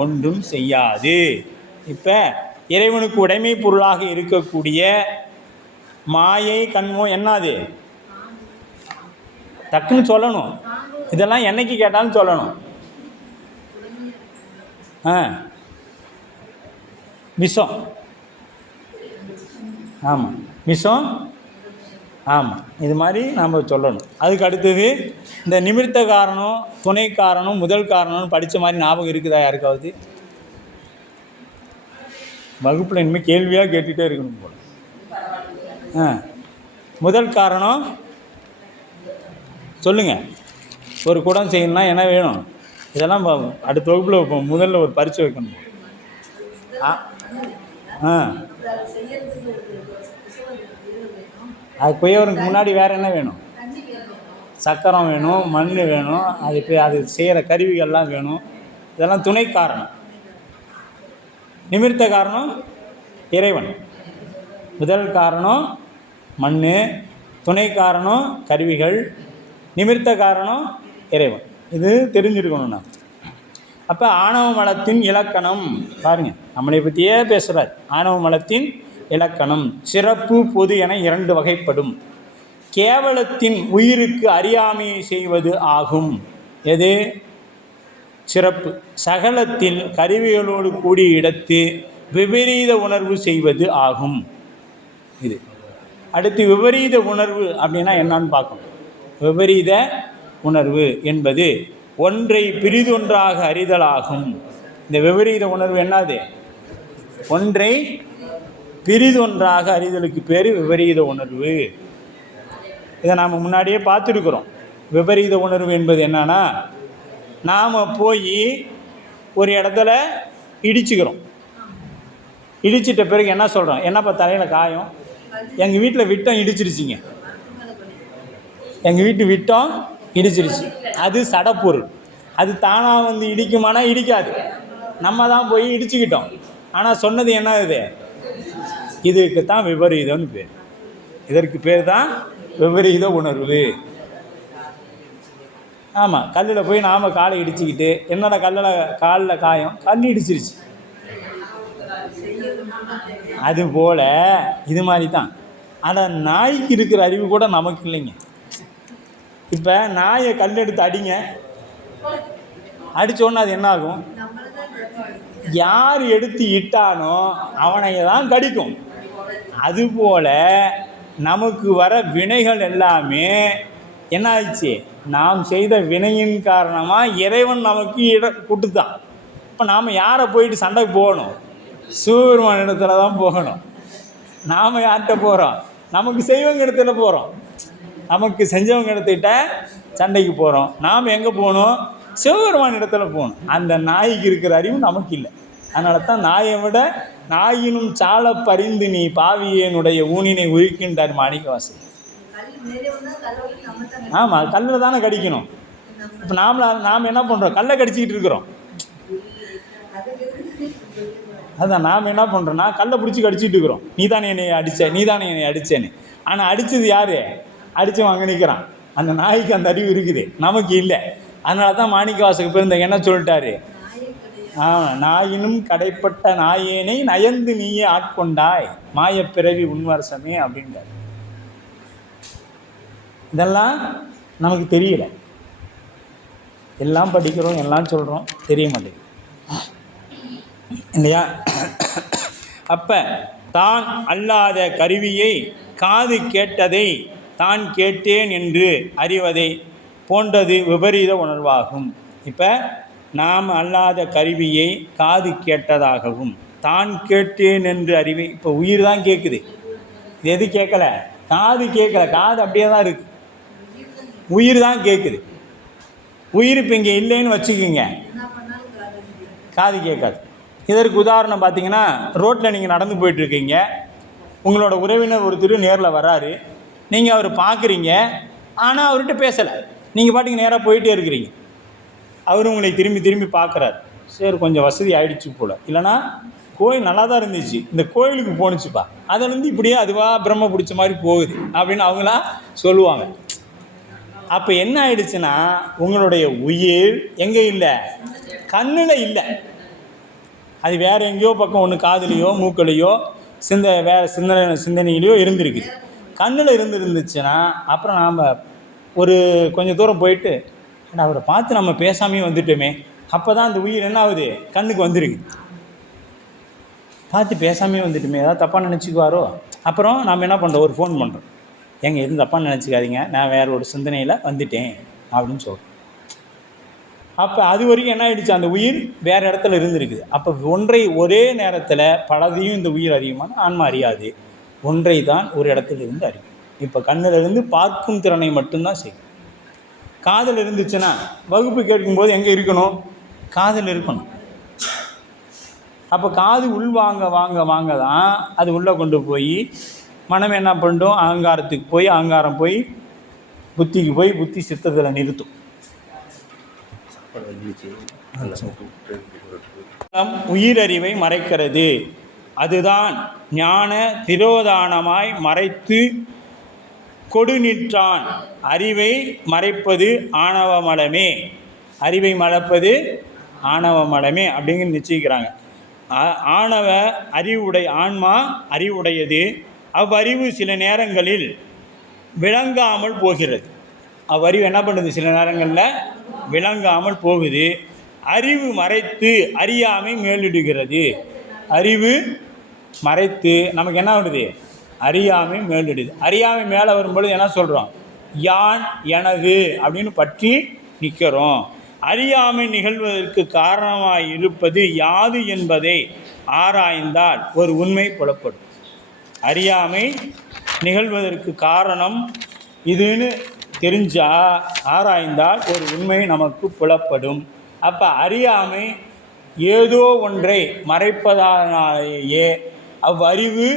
ஒன்றும் செய்யாது. இப்போ இறைவனுக்கு உடைமை பொருளாக இருக்கக்கூடிய மாயை கண்மம் என்னது? டக்குன்னு சொல்லணும். இதெல்லாம் என்னைக்கு கேட்டாலும் சொல்லணும். விஷம். ஆமாம், விஷம். ஆமாம், இது மாதிரி நாம் சொல்லணும். அதுக்கு அடுத்தது இந்த நிமிர்த்த காரணம், துணை காரணம், முதல் காரணம்னு படித்த மாதிரி ஞாபகம் இருக்குதா யாருக்காவது? வகுப்பில் இனிமேல் கேள்வியாக கேட்டுகிட்டே இருக்கணும் போல். முதல் காரணம் சொல்லுங்கள். ஒரு குடம் செய்யணும்னா என்ன வேணும்? இதெல்லாம் அடுத்த வகுப்பில் முதல்ல ஒரு பரீட்சை வைக்கணும். அது குயவருக்கு முன்னாடி வேறு என்ன வேணும்? சக்கரம் வேணும், மண் வேணும், அது செய்கிற கருவிகள்லாம் வேணும். இதெல்லாம் துணை காரணம். நிமிர்த்த காரணம் இறைவன். முதல் காரணம் மண், துணை காரணம் கருவிகள், நிமிர்த்த காரணம் இறைவன். இது தெரிஞ்சிருக்கணும் நான். அப்போ ஆணவ மலத்தின் இலக்கணம் பாருங்கள், நம்மளை பற்றியே பேசுகிறார். ஆணவ மலத்தின் இலக்கணம் சிறப்பு பொது என இரண்டு வகைப்படும். கேவலத்தின் உயிருக்கு அறியாமையை செய்வது ஆகும். எது? சிறப்பு. சகலத்தில் கருவிகளோடு கூடிய இடத்து விபரீத உணர்வு செய்வது ஆகும். இது அடுத்து விபரீத உணர்வு அப்படின்னா என்னான்னு பார்க்கணும். விபரீத உணர்வு என்பது ஒன்றை பிரிதொன்றாக அறிதலாகும். இந்த விபரீத உணர்வு என்னது? ஒன்றை பிரிதொன்றாக அறிதலுக்கு பேர் விபரீத உணர்வு. இதை நாம் முன்னாடியே பார்த்துருக்குறோம். விபரீத உணர்வு என்பது என்னன்னா, நாம் போய் ஒரு இடத்துல இடிச்சுக்கிறோம். இடிச்சிட்ட பிறகு என்ன சொல்கிறோம்? என்னப்பா தலையில் காயம்? எங்கள் வீட்டில் விட்டம் இடிச்சிருச்சிங்க, எங்கள் வீட்டு விட்டம் இடிச்சிருச்சு. அது சடப்பொருள். அது தானாக வந்து இடிக்குமானா இடிக்காது, நம்ம தான் போய் இடிச்சுக்கிட்டோம். ஆனால் சொன்னது என்ன? இதுக்கு தான் விபரீதம்னு பேர். இதற்கு பேர் தான் விபரீத உணர்வு. ஆமாம், கல்லில் போய் நாம் காலை இடிச்சுக்கிட்டு என்னோட காலில் காயம், கல் இடிச்சிருச்சு. அதுபோல் இது மாதிரி தான். ஆனால் நாய்க்கு இருக்கிற அறிவு கூட நமக்கு இல்லைங்க. இப்போ நாயை கல் எடுத்து அடிங்க, அடித்தோன்னு அது என்ன ஆகும்? யார் எடுத்து இட்டானோ அவனை தான் கடிக்கும். அதுபோல் நமக்கு வர வினைகள் எல்லாமே என்ன ஆயிடுச்சு? நாம் செய்த வினையின் காரணமாக இறைவன் நமக்கு கொடுத்தான். இப்போ நாம் யாரை போயிட்டு சண்டைக்கு போகணும்? சிவபெருமான் இடத்துல தான் போகணும். நாம் யார்கிட்ட போகிறோம்? நமக்கு செய்வங்க இடத்துல போகிறோம். நமக்கு செஞ்சவங்க இடத்துக்கிட்ட சண்டைக்கு போகிறோம். நாம் எங்கே போகணும்? சிவபெருமான் இடத்துல போகணும். அந்த நாய்க்கு இருக்கிற அறிவு நமக்கு இல்லை. அதனால தான் நாயை விட நாயினும் சால பறிந்து நீ பாவியனுடைய ஊனினை உயிர்க்கின்றார் மாணிக்கவாசகர். ஆமாம், கல்லில் தானே கடிக்கணும். இப்போ நாம் என்ன பண்ணுறோம்? கல்லை கடிச்சிக்கிட்டு இருக்கிறோம். அதுதான் நாம் என்ன பண்ணுறோன்னா, கல்லை பிடிச்சி கடிச்சிட்டு இருக்கிறோம். நீ தானே என்னை அடித்த, நீ தானே என்னை அடித்தேன்னு. ஆனால் அடித்தது யார்? அடித்தவன் அங்கே நிற்கிறான். அந்த நாய்க்கு அந்த அறிவு இருக்குது, நமக்கு இல்லை. அதனால தான் மாணிக்கவாசகர் பிறந்த என்ன சொல்லிட்டாரு? நாயினும் கடைப்பட்ட நாயேனை நயந்து நீயே ஆட்கொண்டாய் மாயப்பிறவி உன்வரசமே அப்படின்றார். இதெல்லாம் நமக்கு தெரியல. எல்லாம் படிக்கிறோம், எல்லாம் சொல்கிறோம், தெரிய மாட்டேங்குது இல்லையா? அப்போ தான் அல்லாத கருவியை காது கேட்டதை தான் கேட்டேன் என்று அறிவதை போன்றது விபரீத உணர்வாகும். இப்போ நாம் அல்லாத கருவியை காது கேட்டதாகவும் தான் கேட்டேன் என்று அறிவை, இப்போ உயிர் தான் கேட்குது. இது எது கேட்கல? காது கேட்கல. காது அப்படியே தான் இருக்குது, உயிர் தான் கேட்குது. உயிர் இப்போ இங்கே இல்லைன்னு வச்சுக்கிங்க, காது கேட்காது. இதற்கு உதாரணம் பார்த்தீங்கன்னா, ரோட்டில் நீங்கள் நடந்து போயிட்டுருக்கீங்க, உங்களோட உறவினர் ஒருத்தர் நேரில் வராரு, நீங்கள் அவர் பார்க்குறீங்க, ஆனால் அவர்கிட்ட பேசலை. நீங்கள் பாட்டுக்கு நேராக போயிட்டே இருக்கிறீங்க. அவர் உங்களை திரும்பி திரும்பி பார்க்குறாரு. சரி, கொஞ்சம் வசதி ஆகிடுச்சு போல், இல்லைனா கோயில் நல்லா தான் இருந்துச்சு, இந்த கோயிலுக்கு போணுச்சுப்பா, அதிலேருந்து இப்படியே அதுவாக பிரம்ம பிடிச்ச மாதிரி போகுது அப்படின்னு அவங்களா சொல்லுவாங்க. அப்போ என்ன ஆயிடுச்சுன்னா, உங்களுடைய உயிர் எங்கே இல்லை? கண்ணில் இல்லை. அது வேறு எங்கேயோ பக்கம், ஒன்று காதுலேயோ மூக்கலையோ வேறு சிந்தனையிலையோ இருந்திருக்குது. கண்ணில் இருந்துச்சுன்னா அப்புறம் நாம் ஒரு கொஞ்சம் தூரம் போயிட்டு அவரை பார்த்து நம்ம பேசாமையே வந்துட்டோமே, அப்போ தான் அந்த உயிர் என்ன ஆகுது? கண்ணுக்கு வந்துருக்கு. பார்த்து பேசாமையே வந்துட்டோமே, ஏதாவது தப்பாக நினச்சிக்குவாரோ. அப்புறம் நாம் என்ன பண்ணுறோம்? ஒரு ஃபோன் பண்ணுறோம், எங்கே எதுவும் தப்பாக நினச்சிக்காதீங்க, நான் வேறு ஒரு சிந்தனையில் வந்துட்டேன் அப்படின்னு சொல்கிறோம். அப்போ அது வரைக்கும் என்ன ஆகிடுச்சு? அந்த உயிர் வேறு இடத்துல இருந்துருக்குது. அப்போ ஒன்றை ஒரே நேரத்தில் பலதையும் இந்த உயிர் அறியுமான ஆன்மா அறியாது. ஒன்றை தான் ஒரு இடத்துல இருந்து அறியும். இப்போ கண்ணில் இருந்து பார்க்கும் திறனை மட்டும்தான் செய்யும். காதில் இருந்துச்சுன்னா வகுப்பு கேட்கும்போது எங்கே இருக்கணும்? காதில் இருக்கணும். அப்போ காது உள்வாங்க வாங்க வாங்க தான் அது உள்ளே கொண்டு போய் மனம் என்ன பண்ணும்? அகங்காரத்துக்கு போய், அகங்காரம் போய் புத்திக்கு போய், புத்தி சித்தத்தில் நிறுத்தும். உயிரறிவை மறைக்கிறது. அதுதான் ஞான திரோதானமாய் மறைத்து கொடு நிற்றான். அறிவை மறைப்பது ஆணவமலமே, அறிவை மறைப்பது ஆணவமலமே அப்படிங்கிற நிச்சயிக்கிறாங்க. ஆணவ அறிவுடைய ஆன்மா அறிவுடையது. அவ்வறிவு சில நேரங்களில் விளங்காமல் போகிறது. அவ்வறிவு என்ன பண்ணுது? சில நேரங்களில் விளங்காமல் போகுது. அறிவு மறைத்து அறியாமை மேலிடுகிறது. அறிவு மறைத்து நமக்கு என்ன வருது? அறியாமை மேலிடுது. அறியாமை மேலே வரும்பொழுது என்ன சொல்கிறோம்? யான் எனது அப்படின்னு பற்றி நிற்கிறோம். அறியாமை நிகழ்வதற்கு காரணமாய் இருப்பது யாது என்பதை ஆராய்ந்தால் ஒரு உண்மை புலப்படும். அறியாமை நிகழ்வதற்கு காரணம் இதுன்னு தெரிஞ்சால் ஆராய்ந்தால் ஒரு உண்மை நமக்கு புலப்படும். அப்போ அறியாமை ஏதோ ஒன்றை மறைப்பதனாலேயே அவ்வறிவு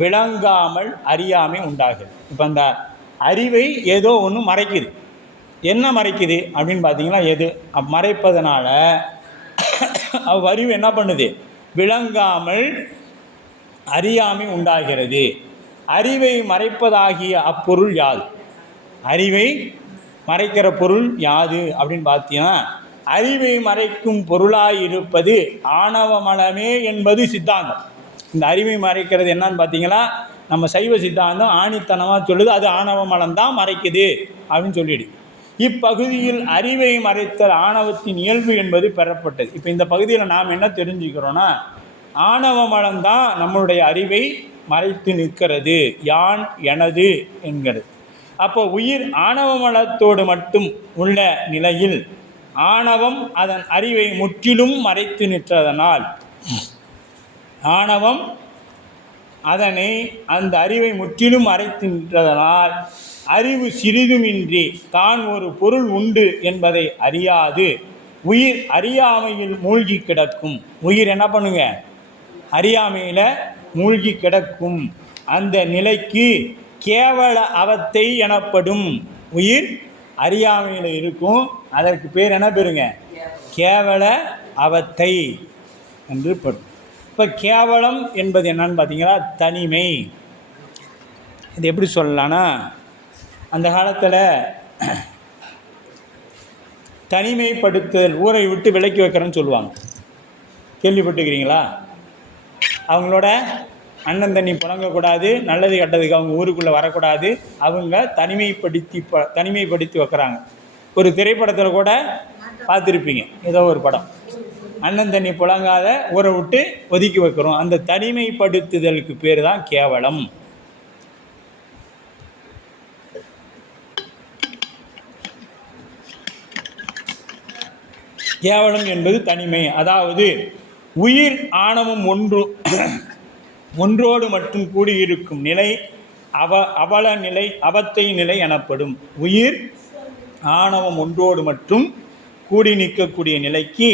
விளங்காமல் அறியாமை உண்டாகுது. இப்போ அந்த அறிவை ஏதோ ஒன்று மறைக்குது. என்ன மறைக்குது அப்படின்னு பார்த்தீங்கன்னா, எது மறைப்பதனால அவ்வறிவு என்ன பண்ணுது? விளங்காமல் அறியாமை உண்டாகிறது. அறிவை மறைப்பதாகிய அப்பொருள் யாது? அறிவை மறைக்கிற பொருள் யாது அப்படின்னு பார்த்தீங்கன்னா, அறிவை மறைக்கும் பொருளாயிருப்பது ஆணவ மலமே என்பது சித்தாந்தம். இந்த அறிவை மறைக்கிறது என்னன்னு பார்த்தீங்களா, நம்ம சைவ சித்தாந்தம் ஆணித்தனமாக சொல்லுது, அது ஆணவ மலம்தான் மறைக்குது அப்படின்னு சொல்லிடு. இப்பகுதியில் அறிவை மறைத்தல் ஆணவத்தின் இயல்பு என்பது பெறப்பட்டது. இப்போ இந்த பகுதியில் நாம் என்ன தெரிஞ்சுக்கிறோன்னா, ஆணவ மலம்தான் நம்மளுடைய அறிவை மறைத்து நிற்கிறது, யான் எனது என்கிறது. அப்போ உயிர் ஆணவ மலத்தோடு மட்டும் உள்ள நிலையில் ஆணவம் அதன் அறிவை முற்றிலும் மறைத்து நிற்றதனால், ஆணவம் அதனை அந்த அறிவை முற்றிலும் மறைத்து நின்றதனால் அறிவு சிறிதுமின்றி தான் ஒரு பொருள் உண்டு என்பதை அறியாது உயிர் அறியாமையில் மூழ்கி கிடக்கும். உயிர் என்ன பண்ணுங்க? அறியாமையில் மூழ்கி கிடக்கும். அந்த நிலைக்கு கேவல அவத்தை எனப்படும். உயிர் அறியாமையில் இருக்கும், அதற்கு பேர் என்ன பேருங்க? கேவல அவத்தை என்று படும். இப்போ கேவலம் என்பது என்னன்னு பார்த்தீங்கன்னா தனிமை. இது எப்படி சொல்லலான்னா, அந்த காலத்தில் தனிமைப்படுத்துதல், ஊரை விட்டு விலக்கி வைக்கிறேன்னு சொல்லுவாங்க. கேள்விப்பட்டுக்கிறீங்களா? அவங்களோட அண்ணன் தண்ணி புழங்கக்கூடாது, நல்லது கெட்டதுக்கு அவங்க ஊருக்குள்ளே வரக்கூடாது, அவங்க தனிமைப்படுத்தி வைக்கிறாங்க. ஒரு திரைப்படத்தில் கூட பார்த்துருப்பீங்க, ஏதோ ஒரு படம், அண்ணன் தண்ணி புழங்காத ஊரை விட்டு ஒதுக்கி வைக்கிறோம். அந்த தனிமைப்படுத்துதலுக்கு பேர் தான் கேவலம். கேவலம் என்பது தனிமை. அதாவது உயிர் ஆணவம் ஒன்றோடு மட்டும் கூடியிருக்கும் நிலை அவல நிலை, அவத்தை நிலை எனப்படும். உயிர் ஆணவம் ஒன்றோடு மட்டும் கூடி நிற்கக்கூடிய நிலைக்கு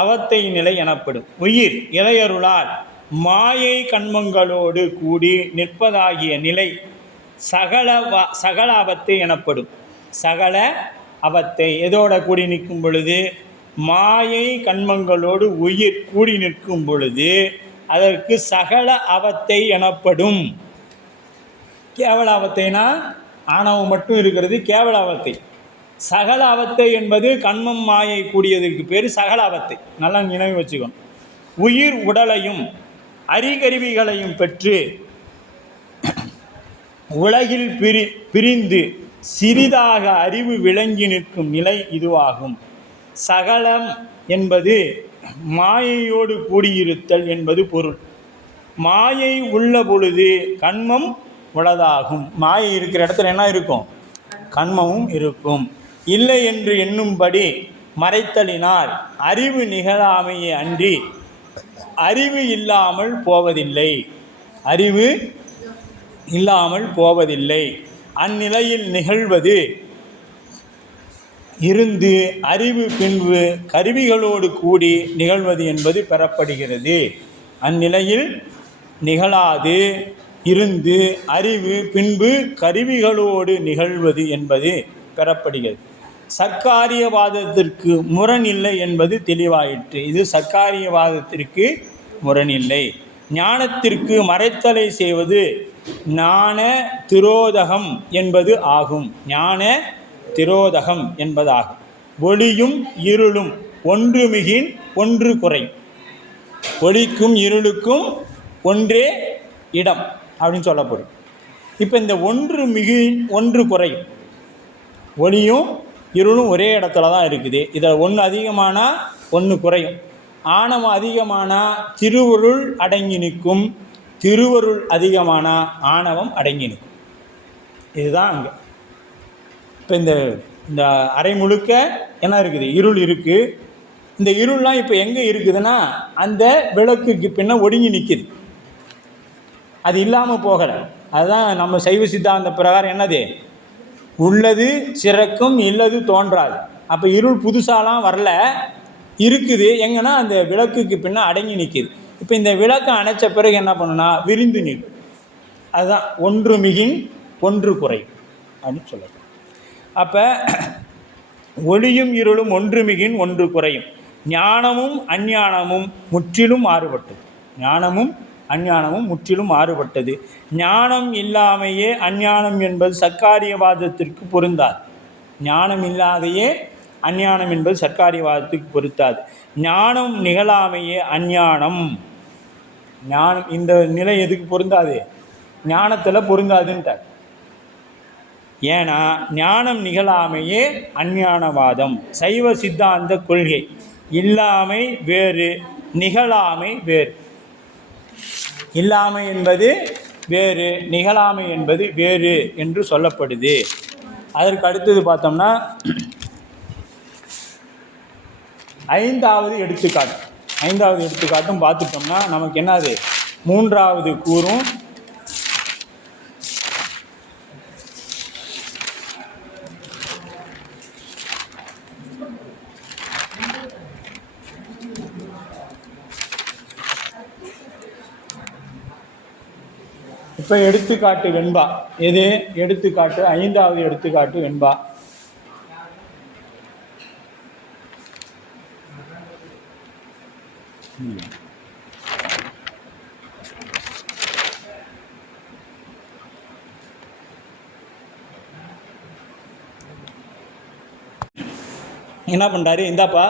அவத்தை நிலை எனப்படும். உயிர் இறையருளால் மாயை கண்மங்களோடு கூடி நிற்பதாகிய நிலை சகல அவத்தை எனப்படும். சகல அவத்தை எதோட கூடி நிற்கும் பொழுது? மாயை கண்மங்களோடு உயிர் கூடி நிற்கும் பொழுது அதற்கு சகல அவத்தை எனப்படும். கேவல அவத்தைனா ஆணவம் மட்டும் இருக்கிறது கேவல அவத்தை. சகல அவத்தை என்பது கண்மம் மாயை கூடியதற்கு பேர் சகல அவத்தை. நல்லா நினைவு வச்சுக்கணும். உயிர் உடலையும் அறிகருவிகளையும் பெற்று உலகில் பிரிந்து சிறிதாக அறிவு விளங்கி நிற்கும் நிலை இதுவாகும். சகலம் என்பது மாயையோடு கூடியிருத்தல் என்பது பொருள். மாயை உள்ள பொழுது கண்மம் உளதாகும். மாயை இருக்கிற இடத்துல என்ன இருக்கும்? கண்மமும் இருக்கும். இல்லை என்று எண்ணும்படி மறைத்தலினால் அறிவு நிகழாமையே அன்றி அறிவு இல்லாமல் போவதில்லை. அறிவு இல்லாமல் போவதில்லை. அந்நிலையில் நிகழ்வது இருந்து அறிவு பின்பு கருவிகளோடு கூடி நிகழ்வது என்பது பெறப்படுகிறது. அந்நிலையில் நிகழாது இருந்து அறிவு பின்பு கருவிகளோடு நிகழ்வது என்பது பெறப்படுகிறது. சர்க்காரியவாதத்திற்கு முரணில்லை என்பது தெளிவாயிற்று. இது சர்க்காரியவாதத்திற்கு முரணில்லை. ஞானத்திற்கு மறைத்தலை செய்வது ஞான திரோதகம் என்பது ஆகும். ஞான திரோதகம் என்பதாகும். ஒளியும் இருளும் ஒன்று மிகின் ஒன்று குறையும். ஒளிக்கும் இருளுக்கும் ஒன்றே இடம் அப்படின்னு சொல்லப்படும். இப்போ இந்த ஒன்று மிகின் ஒன்று குறையும். ஒளியும் இருளும் ஒரே இடத்துல தான் இருக்குது. இதில் ஒன்று அதிகமானால் ஒன்று குறையும். ஆணவம் அதிகமானால் திருவருள் அடங்கி நிற்கும், திருவருள் அதிகமானால் ஆணவம் அடங்கி நிற்கும். இதுதான் அங்கே. இப்போ இந்த இந்த அறை முழுக்க என்ன இருக்குது? இருள் இருக்குது. இந்த இருள்லாம் இப்போ எங்கே இருக்குதுன்னா அந்த விளக்குக்கு பின்ன ஒடுங்கி நிற்கிது. அது இல்லாமல் போகலை. அதுதான் நம்ம சைவ சித்தாந்த பிரகாரம் என்னது? உள்ளது சிறக்கும், இல்லது தோன்றாது. அப்போ இருள் புதுசாலாம் வரல, இருக்குது. எங்கன்னா அந்த விளக்குக்கு பின்ன அடங்கி நிற்கிது. இப்போ இந்த விளக்கை அணைச்ச பிறகு என்ன பண்ணுன்னா விரிந்து நிற்கும். அதுதான் ஒன்று மிகின் ஒன்று குறை அப்படின்னு சொல்லுது. அப்போ ஒளியும் இருளும் ஒன்று மிகின் ஒன்று குறையும். ஞானமும் அஞ்ஞானமும் முற்றிலும் மாறுபட்டது. ஞானமும் அஞ்ஞானமும் முற்றிலும் மாறுபட்டது. ஞானம் இல்லாமையே அஞ்ஞானம் என்பது சர்க்காரியவாதத்திற்கு பொருந்தாது. ஞானம் இல்லாதையே அஞ்ஞானம் என்பது சர்க்காரியவாதத்துக்கு பொருத்தாது. ஞானம் நிகழாமையே அஞ்ஞானம். ஞானம் இந்த நிலை எதுக்கு பொருந்தாது? ஞானத்தில் பொருந்தாதுன்ட்டார். ஏன்னா ஞானம் நிகழாமையே அஞ்ஞானவாதம். சைவ சித்தாந்த கொள்கை இல்லாமை வேறு, நிகழாமை வேறு. இல்லாமை என்பது வேறு, நிகழாமை என்பது வேறு என்று சொல்லப்படுது. அதற்கு அடுத்தது பார்த்தோம்னா ஐந்தாவது எடுத்துக்காட்டும் பார்த்துட்டோம்னா நமக்கு என்னது? மூன்றாவது கூறும் இப்போ எடுத்துக்காட்டு வெண்பா. எது எடுத்துக்காட்டு? ஐந்தாவது எடுத்துக்காட்டு வெண்பா. என்ன பண்ணுறாரு? இந்தாப்பா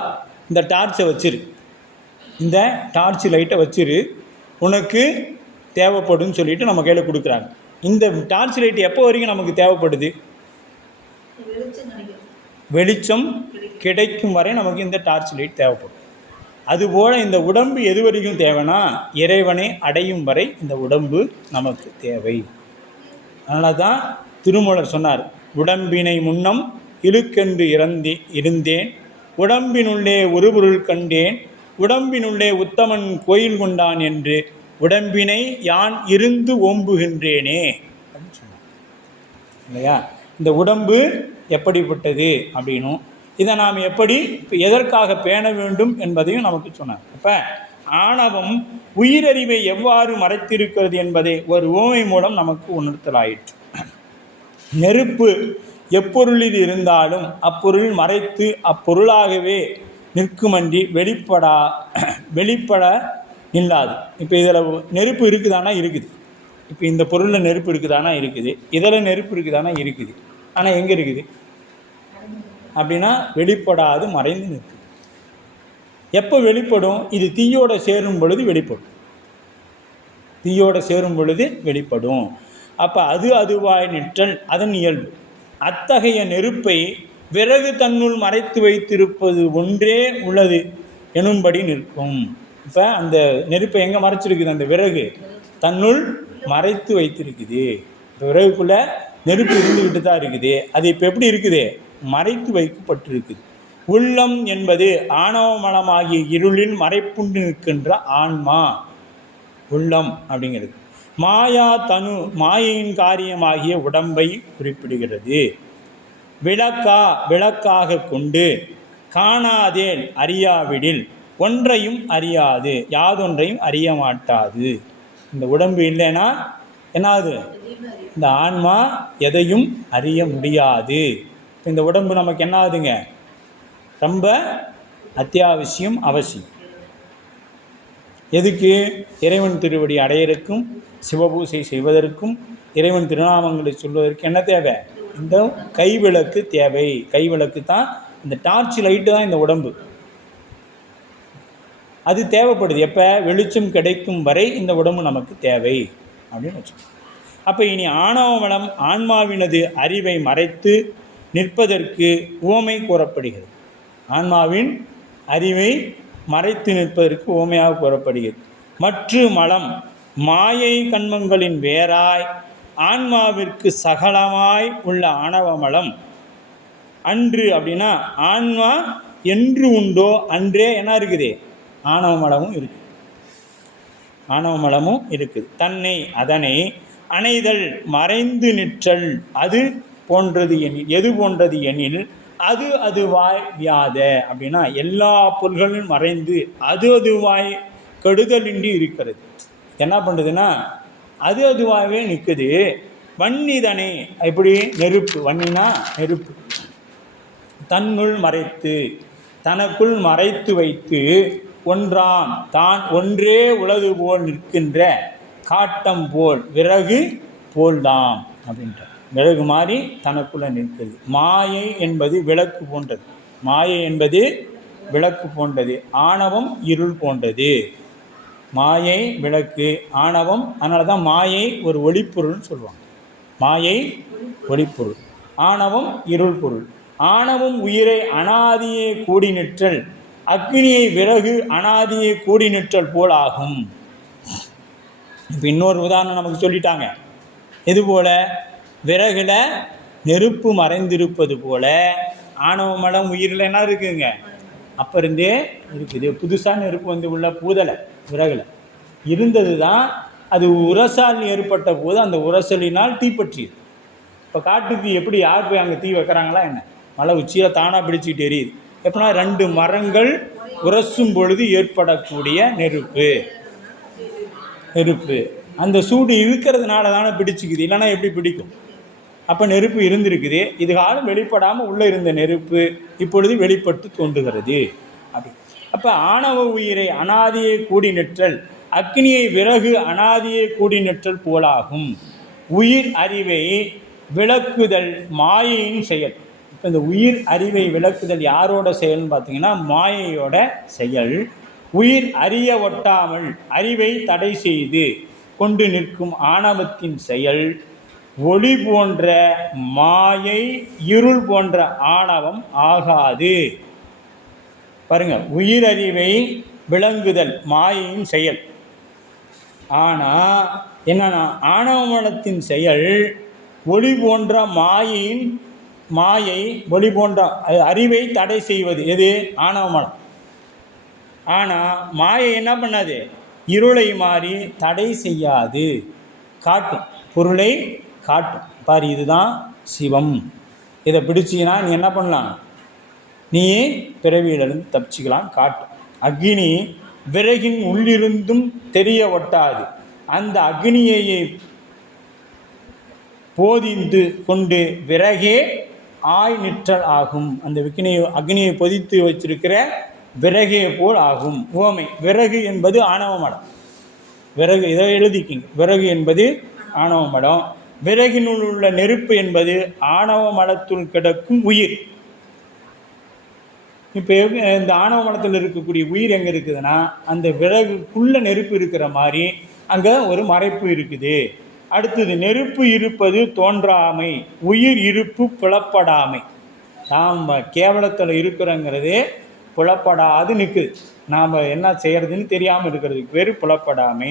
இந்த டார்ச்சை வச்சிரு, இந்த டார்ச் லைட்டை வச்சிரு, உனக்கு தேவைப்படுன்னு சொல்லிட்டு நம்ம கையில் கொடுக்குறாங்க. இந்த டார்ச் லைட் எப்போ வரைக்கும் நமக்கு தேவைப்படுது? வெளிச்சம் கிடைக்கும் வரை நமக்கு இந்த டார்ச் லைட் தேவைப்படும். அதுபோல் இந்த உடம்பு எது வரைக்கும் தேவைன்னா இறைவனை அடையும் வரை இந்த உடம்பு நமக்கு தேவை. அதனால தான் திருமூலர் சொன்னார், உடம்பினை முன்னம் இழுக்கென்று இருந்தேன், உடம்பினுள்ளே ஒரு பொருள் கண்டேன், உடம்பினுள்ளே உத்தமன் கோயில் கொண்டான் என்று உடம்பினை யான் இருந்து ஓம்புகின்றேனே அப்படின்னு சொன்னார் இல்லையா? இந்த உடம்பு எப்படிப்பட்டது அப்படின்னும் இதை நாம் எப்படி எதற்காக பேண வேண்டும் என்பதையும் நமக்கு சொன்னார். அப்போ ஆணவம் உயிரறிவை எவ்வாறு மறைத்திருக்கிறது என்பதை ஒரு உவமை மூலம் நமக்கு உணர்த்தலாயிற்று. நெருப்பு எப்பொருளில் இருந்தாலும் அப்பொருள் மறைத்து அப்பொருளாகவே நிற்குமன்றி வெளிப்பட இல்லாது. இப்போ இதில் நெருப்பு இருக்குதானா? இருக்குது. இப்போ இந்த பொருளில் நெருப்பு இருக்குதானா? இருக்குது. இதில் நெருப்பு இருக்குதானா? இருக்குது. ஆனால் எங்கே இருக்குது அப்படின்னா வெளிப்படாது, மறைந்து நிற்குது. எப்போ வெளிப்படும்? இது தீயோட சேரும் பொழுது வெளிப்படும். தீயோட சேரும் பொழுது வெளிப்படும். அப்போ அதுவாய் நிற்றல் அதன் இயல்பு. அத்தகைய நெருப்பை விறகு தன்னுள் மறைத்து வைத்திருப்பது ஒன்றே உள்ளது எனும்படி நிற்கும். இப்போ அந்த நெருப்பை எங்கே மறைச்சிருக்குது? அந்த விறகு தன்னுள் மறைத்து வைத்திருக்குது. இப்போ விறகுக்குள்ளே நெருப்பு இருந்துக்கிட்டு தான் இருக்குது. அது இப்போ எப்படி இருக்குது? மறைத்து வைக்கப்பட்டிருக்குது. உள்ளம் என்பது ஆணவ மலமாகிய இருளில் மறைப்புண்டு நிற்கின்ற ஆன்மா உள்ளம் அப்படிங்கிறது. மாயா தனு மாயையின் காரியமாகிய உடம்பை குறிப்பிடுகிறது. விளக்காக கொண்டு காணாதேன் அறியாவிடில் ஒன்றையும் அறியாது, யாதொன்றையும் அறிய மாட்டாது. இந்த உடம்பு இல்லைன்னா என்னாது? இந்த ஆன்மா எதையும் அறிய முடியாது. இந்த உடம்பு நமக்கு என்ன ஆகுதுங்க? ரொம்ப அத்தியாவசியம், அவசியம். எதுக்கு? இறைவன் திருவடி அடையறக்கும், சிவபூசை செய்வதற்கும், இறைவன் திருநாமங்களை சொல்வதற்கு என்ன தேவை? இந்த கைவிளக்கு தேவை. கைவிளக்கு தான், இந்த டார்ச் லைட்டு தான் இந்த உடம்பு. அது தேவைப்படுது. எப்போ? வெளிச்சம் கிடைக்கும் வரை இந்த உடம்பு நமக்கு தேவை அப்படின்னு வச்சு. அப்போ இனி ஆணவ மலம் ஆன்மாவினது அறிவை மறைத்து நிற்பதற்கு உவமை கூறப்படுகிறது. ஆன்மாவின் அறிவை மறைத்து நிற்பதற்கு உவமையாக கூறப்படுகிறது. மற்ற மலம் மாயை கண்மங்களின் வேறாய் ஆன்மாவிற்கு சகலமாய் உள்ள ஆணவ மலம் அன்று அப்படின்னா ஆன்மா என்று உண்டோ அன்றே என்ன இருக்குது, ஆணவ மலமும் இருக்குது. ஆணவ மலமும் இருக்குது. தன்னை அதனை அணைதல் மறைந்து நிற்றல் அது போன்றது எனில், எது போன்றது எனில் அது அதுவாய் வியாத அப்படின்னா எல்லா பொருள்களும் மறைந்து அது அதுவாய் கெடுதலின்றி இருக்கிறது. என்ன பண்ணுறதுன்னா அது அதுவாகவே நிற்குது. வன்னிதனை எப்படி, நெருப்பு, வன்னினா நெருப்பு, தன்னுள் மறைத்து தனக்குள் மறைத்து வைத்து ஒன்றாம் தான் ஒன்றே உலகு போல் நிற்கின்ற காட்டம் போல் விறகு போல்தாம் அப்படின்ட்டு. விறகு மாதிரி தனக்குள்ளே நிற்கிறது. மாயை என்பது விளக்கு போன்றது. மாயை என்பது விளக்கு போன்றது. ஆணவம் இருள் போன்றது. மாயை விளக்கு, ஆணவம். அதனால தான் மாயை ஒரு ஒளிப்பொருள்னு சொல்லுவாங்க. மாயை ஒளிப்பொருள், ஆணவம் இருள் பொருள். ஆணவம் உயிரை அனாதியை கூடி நிற்றல், அக்னியை விறகு அனாதியை கூடி நிற்றல் போல் ஆகும். இப்போ இன்னொரு உதாரணம் நமக்கு சொல்லிட்டாங்க. இதுபோல் விறகுல நெருப்பு மறைந்திருப்பது போல ஆணவ மலம் உயிரில் என்ன இருக்குதுங்க, அப்போ இருந்தே இருக்குது. புதுசாக நெருப்பு வந்து உள்ள பூதலை விறகுல இருந்தது தான். அது உரசால் ஏற்பட்ட போது அந்த உரசலினால் தீப்பற்றியது. இப்போ காட்டு தீ எப்படி, யார் போய் அங்கே தீ வைக்கிறாங்களா என்ன, மலை உச்சியில் தானாக பிடிச்சிக்கிட்டு எரியுது. எப்படின்னா 2 மரங்கள் உரசும் பொழுது ஏற்படக்கூடிய நெருப்பு. அந்த சூடு இருக்கிறதுனால தானே பிடிச்சிக்குது, இல்லைன்னா எப்படி பிடிக்கும்? அப்போ நெருப்பு இருந்திருக்குது. இது காலம் வெளிப்படாமல் உள்ளே இருந்த நெருப்பு இப்பொழுது வெளிப்பட்டு தோன்றுகிறது. அப்படி அப்போ ஆணவ உயிரை அனாதியை கூடி நிற்றல், அக்னியை விறகு அனாதியை கூடி நிற்றல் போலாகும். உயிர் அறிவை விளக்குதல் மாயையின் செயல். இப்போ இந்த உயிர் அறிவை விளக்குதல் யாரோட செயல்னு பார்த்தீங்கன்னா மாயையோட செயல். உயிர் அறிய ஒட்டாமல் அறிவை தடை செய்து கொண்டு நிற்கும் ஆணவத்தின் செயல். ஒளி போன்ற மாயை இருள் போன்ற ஆணவம் ஆகாது. பாருங்க, உயிரறிவை விளங்குதல் மாயையின் செயல். ஆனால் என்னன்னா ஆணவ மனத்தின் செயல் ஒளி போன்ற மாயை ஒளி போன்ற அறிவை தடை செய்வது. எது? ஆணவ மனம். ஆனால் மாயை என்ன பண்ணாது, இருளை மாறி தடை செய்யாது, காட்டும், பொருளை காட்டும். பாரு, இதுதான் சிவம். இதை பிடிச்சிங்கன்னா நீ என்ன பண்ணலாம், நீ பிறவியிலிருந்து தப்பிச்சிக்கலாம், காட்டும். அக்னி விறகின் உள்ளிருந்தும் தெரிய ஒட்டாது. அந்த அக்னியை போதிந்து கொண்டு விறகே ஆய் நிற்றல் ஆகும். அந்த அக்னியை பொதித்து வச்சிருக்கிற விறகே போல் ஆகும். உவமை, விறகு என்பது ஆணவ மடம். விறகு, இதை எழுதிக்கிங்க, விறகு என்பது ஆணவ மடம். விறகினுள் உள்ள நெருப்பு என்பது ஆணவ மலத்துள் கிடக்கும் உயிர். இப்போ இந்த ஆணவ மலத்தில் இருக்கக்கூடிய உயிர் எங்கே இருக்குதுன்னா அந்த விறகுக்குள்ள நெருப்பு இருக்கிற மாதிரி அங்கே ஒரு மறைப்பு இருக்குது. அடுத்தது, நெருப்பு இருப்பது தோன்றாமை, உயிர் இருப்பு புலப்படாமை. நாம் கேவலத்தில் இருக்கிறோங்கிறது புலப்படாது நிற்குது. நாம் என்ன செய்கிறதுன்னு தெரியாமல் இருக்கிறதுக்கு பேர் புலப்படாமை.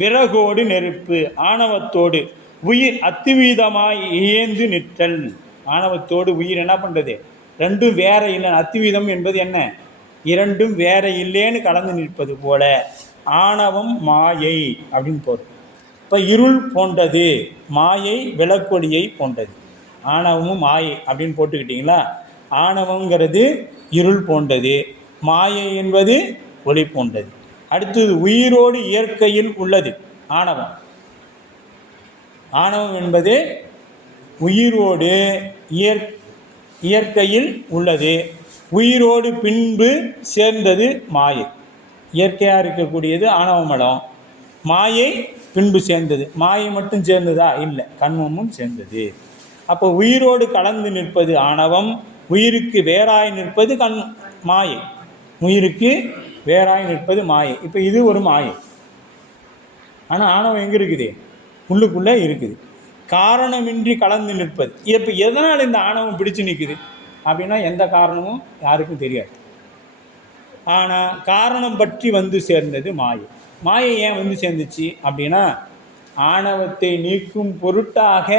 விறகோடு நெருப்பு, ஆணவத்தோடு உயிர் அத்துவீதமாய் இயந்து நிற்றல். ஆணவத்தோடு உயிர் என்ன பண்ணுறது, ரெண்டும் வேற இல்லை. அத்துவீதம் என்பது என்ன, இரண்டும் வேற இல்லைன்னு கலந்து நிற்பது போல ஆணவம் மாயை அப்படின்னு போகிறது. இப்போ இருள் போன்றது, மாயை விளக்கொளியை போன்றது. ஆணவமும் மாயை அப்படின்னு போட்டுக்கிட்டிங்களா. ஆணவங்கிறது இருள் போன்றது, மாயை என்பது ஒளி போன்றது. அடுத்தது, உயிரோடு இயற்கையில் உள்ளது ஆணவம். ஆணவம் என்பது உயிரோடு இயற்கையில் உள்ளது. உயிரோடு பின்பு சேர்ந்தது மாயை. இயற்கையாக இருக்கக்கூடியது ஆணவ மலம். மாயை பின்பு சேர்ந்தது. மாயை மட்டும் சேர்ந்ததா? இல்லை, கண்மமும் சேர்ந்தது. அப்போ உயிரோடு கலந்து நிற்பது ஆணவம், உயிருக்கு வேறாய் நிற்பது மாயை. உயிருக்கு வேறாய் நிற்பது மாயை. இப்போ இது ஒரு மாயை. ஆனால் ஆணவம் எங்கே இருக்குது? உள்ளுக்குள்ளே இருக்குது. காரணமின்றி கலந்து நிற்பது. இப்போ எதனால் இந்த ஆணவம் பிடிச்சு நிற்குது அப்படின்னா எந்த காரணமும் யாருக்கும் தெரியாது. ஆனால் காரணம் பற்றி வந்து சேர்ந்தது மாயை. மாயை ஏன் வந்து சேர்ந்துச்சு அப்படின்னா ஆணவத்தை நீக்கும் பொருட்டாக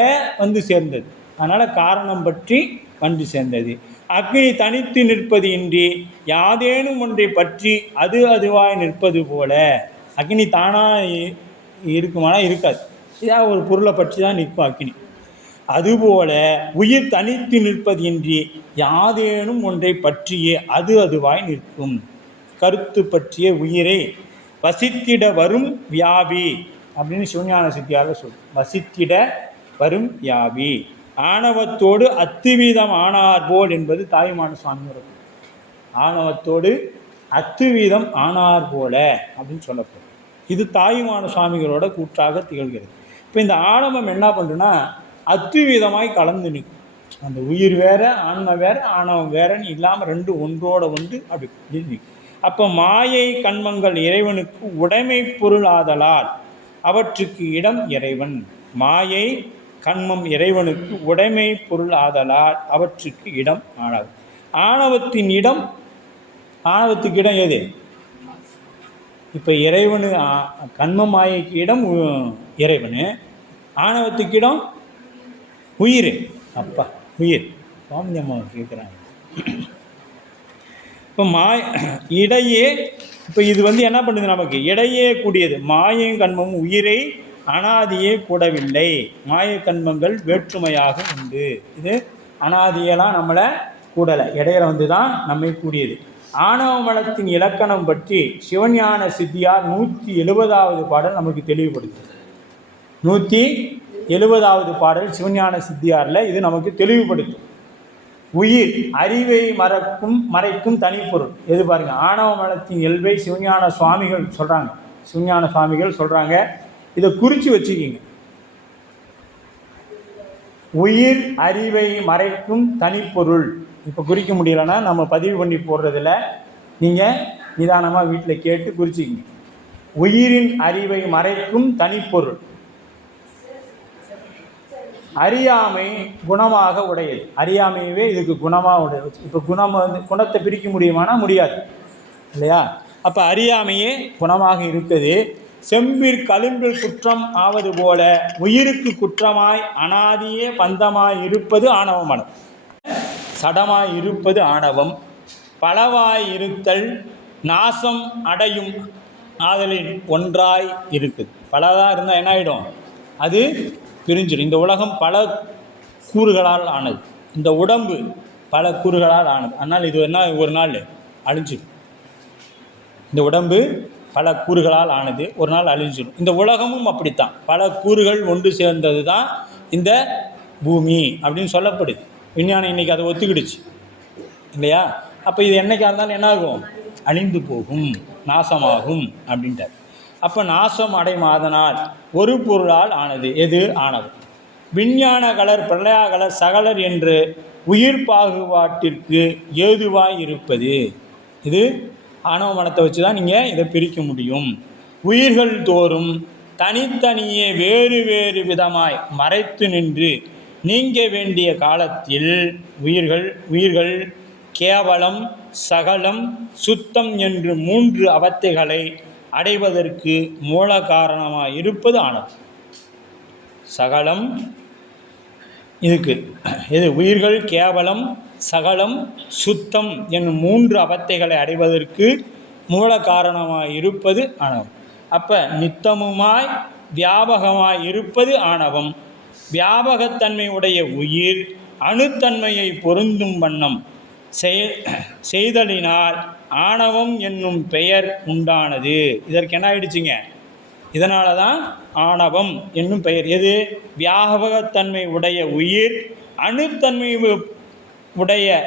வந்து சேர்ந்தது. அதனால் காரணம் பற்றி வந்து சேர்ந்தது. அக்னி தனித்து நிற்பது இன்றி யாதேனும் ஒன்றை பற்றி அது அதுவாய் நிற்பது போல. அக்னி தானாக இருக்குமானா இருக்காது, இதாக ஒரு பொருளை பற்றி தான் நிற்கும் அக்னி. அதுபோல உயிர் தனித்து நிற்பது இன்றி யாதேனும் ஒன்றை பற்றியே அது அதுவாய் நிற்கும். கருத்து பற்றிய உயிரை வசித்திட வரும் வியாபி அப்படின்னு சிவஞான சித்தியாக வசித்திட வரும் வியாபி ஆணவத்தோடு அத்துவீதம் ஆனார் போல் என்பது தாயுமான சுவாமியோட. ஆணவத்தோடு அத்துவீதம் ஆனார் போல அப்படின்னு சொல்லப்படும். இது தாயுமான சுவாமிகளோட கூற்றாக திகழ்கிறது. இப்போ இந்த ஆணவம் என்ன பண்ணுறதுன்னா அத்துவீதமாய் கலந்து நிற்கும். அந்த உயிர் வேற, ஆன்மை வேற, ஆணவம் வேறன்னு இல்லாமல் ரெண்டு ஒன்றோட ஒன்று அப்படி நிற்கும். அப்போ மாயை கண்மங்கள் இறைவனுக்கு உடைமை பொருள் ஆதலால் அவற்றுக்கு இடம் இறைவன். மாயை கண்மம் இறைவனுக்கு உடைமை பொருள் ஆதலால் அவற்றுக்கு இடம் ஆணவம். ஆணவத்தின் இடம், ஆணவத்துக்கு இடம் எது? இப்போ இறைவனு கண்ம மாயைக்கு இடம் இறைவனு, ஆணவத்துக்கு இடம் உயிர். அப்பா உயிர் சுவாமி அம்மா கேட்குறாங்க. இப்போ இடையே, இப்போ இது என்ன பண்ணுது நமக்கு? இடையே கூடியது மாயையும் கண்மமும் உயிரை அனாதியே கூடவில்லை. மாய கண்மங்கள் வேற்றுமையாக உண்டு. இது அனாதியெல்லாம் நம்மளை கூடலை, இடையில தான் நம்மை கூடியது. ஆணவ மலத்தின் இலக்கணம் பற்றி சிவஞான சித்தியார் 170வது பாடல் நமக்கு தெளிவுபடுத்துது. 170வது பாடல் சிவஞான சித்தியாரில் இது நமக்கு தெளிவுபடுத்தும். உயிர் அறிவை மறைக்கும் தனிப்பொருள் எது பாருங்க. ஆணவ மலத்தின் இயல்பை சிவஞான சுவாமிகள் சொல்கிறாங்க. சிவஞான சுவாமிகள் சொல்கிறாங்க, இதை குறித்து வச்சுக்கிங்க. உயிர் அறிவை மறைக்கும் தனிப்பொருள். இப்போ குறிக்க முடியலைன்னா நம்ம பதிவு பண்ணி போடுறதில்ல, நீங்கள் நிதானமாக வீட்டில் கேட்டு குறிச்சிக்கிங்க. உயிரின் அறிவை மறைக்கும் தனிப்பொருள். அறியாமை குணமாக உடையது. அறியாமையவே இதுக்கு குணமாக உடையது. இப்போ குணம் குணத்தை பிரிக்க முடியுமானா முடியாது இல்லையா? அப்போ அறியாமையே குணமாக இருக்குது. செம்பிற் கழும்பில் குற்றம் ஆவது போல உயிருக்கு குற்றமாய் அனாதியே பந்தமாய் இருப்பது ஆணவ மனம். சடமாய் இருப்பது ஆணவம். பலவாய் இருத்தல் நாசம் அடையும் ஆதலின் ஒன்றாய் இருக்குது. பலதாக இருந்தால் என்ன ஆகிடும்? அது பிரிஞ்சிடும். இந்த உலகம் பல கூறுகளால் ஆனது, இந்த உடம்பு பல கூறுகளால் ஆனது. அதனால் இது ஒரு நாள் அழிஞ்சிடும். இந்த உடம்பு பல கூறுகளால் ஆனது, ஒரு நாள் அழிஞ்சிடும். இந்த உலகமும் அப்படித்தான், பல கூறுகள் ஒன்று சேர்ந்தது தான் இந்த பூமி அப்படின்னு சொல்லப்படுது. விஞ்ஞானம் இன்றைக்கி அதை ஒத்துக்கிடுச்சு இல்லையா? அப்போ இது என்னைக்காக இருந்தாலும் என்ன ஆகும்? அழிந்து போகும், நாசமாகும் அப்படின்ட்டார். அப்போ நாசம் அடைமாதனால் ஒரு பொருளால் ஆனது எது? ஆணவம். விஞ்ஞான கலர் பிரளயா கலர் சகலர் என்று உயிர் பாகுபாட்டிற்கு ஏதுவாய் இருப்பது. இது ஆணவ மனத்தை வச்சு தான் நீங்கள் இதை பிரிக்க முடியும். உயிர்கள் தோறும் தனித்தனியே வேறு வேறு விதமாய் மறைத்து நின்று நீங்க வேண்டிய காலத்தில் உயிர்கள் கேவலம், சகலம், சுத்தம் என்று 3 அவத்தைகளை அடைவதற்கு மூல காரணமாக இருப்பது ஆணவம். சகலம் இதுக்கு இது உயிர்கள் கேவலம், சகலம், சுத்தம் என்னும் 3 அவத்தைகளை அடைவதற்கு மூல காரணமாக இருப்பது ஆணவம். அப்போ நித்தமுமாய் வியாபகமாய் இருப்பது ஆணவம். வியாபகத்தன்மை உடைய உயிர் அணுத்தன்மையை பொருந்தும் வண்ணம் செய்தலினால் ஆணவம் என்னும் பெயர் உண்டானது. இதற்கு என்ன ஆயிடுச்சுங்க? இதனால தான் ஆணவம் என்னும் பெயர். எது? வியாபகத்தன்மை உடைய உயிர் அணுத்தன்மை உடைய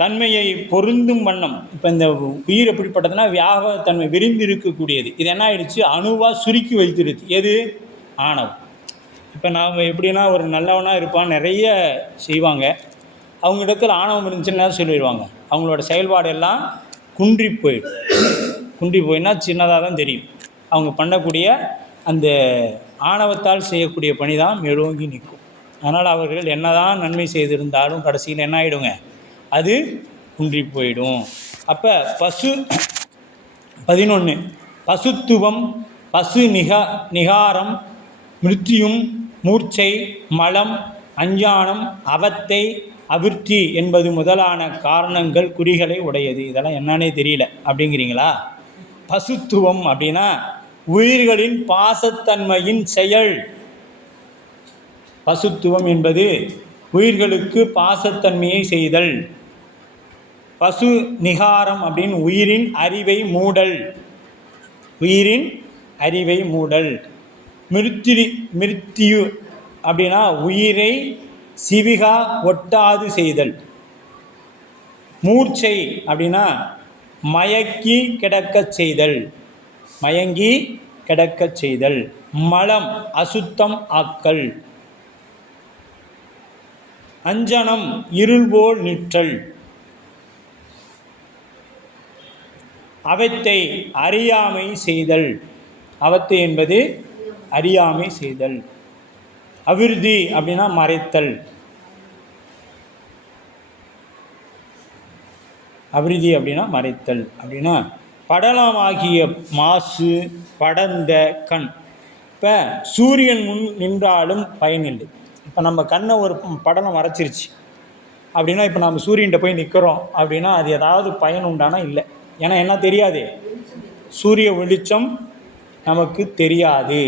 தன்மையை பொருந்தும் வண்ணம். இப்போ இந்த உயிர் எப்படிப்பட்டதுன்னா வியாபகத்தன்மை விரிந்து இருக்கக்கூடியது. இது என்ன ஆயிடுச்சு? அணுவாக சுருக்கி வைத்திருக்கு. எது? ஆணவம். இப்போ நாம் எப்படின்னா ஒரு நல்லவனாக இருப்பான், நிறைய செய்வாங்க, அவங்க இடத்துல ஆணவம் இருந்துச்சுன்னா சொல்லிடுவாங்க, அவங்களோட செயல்பாடு எல்லாம் குன்றி போயிடும். குன்றி போயின்னா சின்னதாக தான் தெரியும். அவங்க பண்ணக்கூடிய அந்த ஆணவத்தால் செய்யக்கூடிய பணி தான் மேலோங்கி நிற்கும். அதனால் அவர்கள் என்ன தான் நன்மை செய்திருந்தாலும் கடைசியில் என்ன ஆகிடுங்க? அது குன்றி போயிடும். அப்போ 11 பசுத்துவம், பசு நிகாரம், மிருத்தியும், மூர்ச்சை, மலம், அஞ்ஞானம், அவத்தை, அவிர்த்தி என்பது முதலான காரணங்கள் குறிகளை உடையது. இதெல்லாம் என்னன்னே தெரியல அப்படிங்கிறீங்களா? பசுத்துவம் அப்படின்னா உயிர்களின் பாசத்தன்மையின் செயல். பசுத்துவம் என்பது உயிர்களுக்கு பாசத்தன்மையை செய்தல். பசு நிகாரம் அப்படின்னு உயிரின் அறிவை மூடல். உயிரின் அறிவை மூடல். மிருத்தியு அப்படின்னா உயிரை சிவிகா ஒட்டாது செய்தல். மூர்ச்சை அப்படின்னா மயக்கி கிடக்கச் செய்தல். மயங்கி கிடக்கச் செய்தல். மலம் அசுத்தம் ஆக்கல். அஞ்சனம் இருள்போல் நிற்றல். அவத்தை அறியாமை செய்தல். அவத்தை என்பது அறியாமை செய்தல். அவிர்தி அப்படின்னா மறைத்தல். அவிர்தி அப்படின்னா மறைத்தல். அப்படின்னா படலமாகிய மாசு படர்ந்த கண். இப்போ சூரியன் முன் நின்றாலும் பயனில்லை. இப்போ நம்ம கண்ணை ஒரு படலம் மறைச்சிருச்சு அப்படின்னா, இப்போ நம்ம சூரியன்கிட்ட போய் நிற்கிறோம் அப்படின்னா அது ஏதாவது பயன் உண்டானா இல்லை. ஏன்னா என்ன தெரியாது, சூரிய வெளிச்சம் நமக்கு தெரியாது.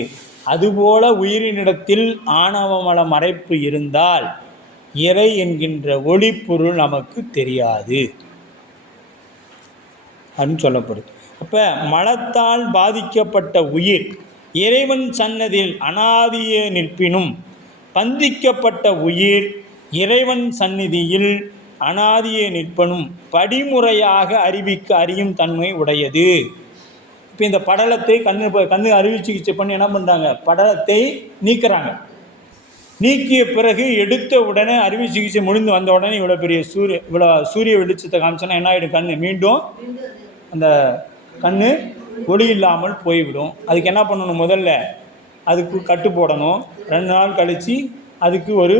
அதுபோல உயிரினிடத்தில் ஆணவமல மறைப்பு இருந்தால் இறை என்கின்ற ஒளிப்பொருள் நமக்கு தெரியாது அப்படின்னு சொல்லப்படுது. அப்போ மலத்தால் பாதிக்கப்பட்ட உயிர் இறைவன் சன்னதியில் அனாதிய நிற்பினும், பந்திக்கப்பட்ட உயிர் இறைவன் சந்நிதியில் அனாதிய நிற்பனும் படிமுறையாக அறியும் தன்மை உடையது. இப்போ இந்த படலத்தை கண்ணு அறுவை சிகிச்சை பண்ணி என்ன பண்ணுறாங்க, படலத்தை நீக்கிறாங்க. நீக்கிய பிறகு எடுத்த உடனே அறுவை சிகிச்சை முடிந்து வந்த உடனே இவ்வளோ சூரிய வெளிச்சத்தை காமிச்சோன்னா என்ன ஆகிடும், கண் மீண்டும் அந்த கண் ஒளி இல்லாமல் போய்விடும். அதுக்கு என்ன பண்ணணும், முதல்ல அதுக்கு கட்டு போடணும். 2 நாள் கழித்து அதுக்கு ஒரு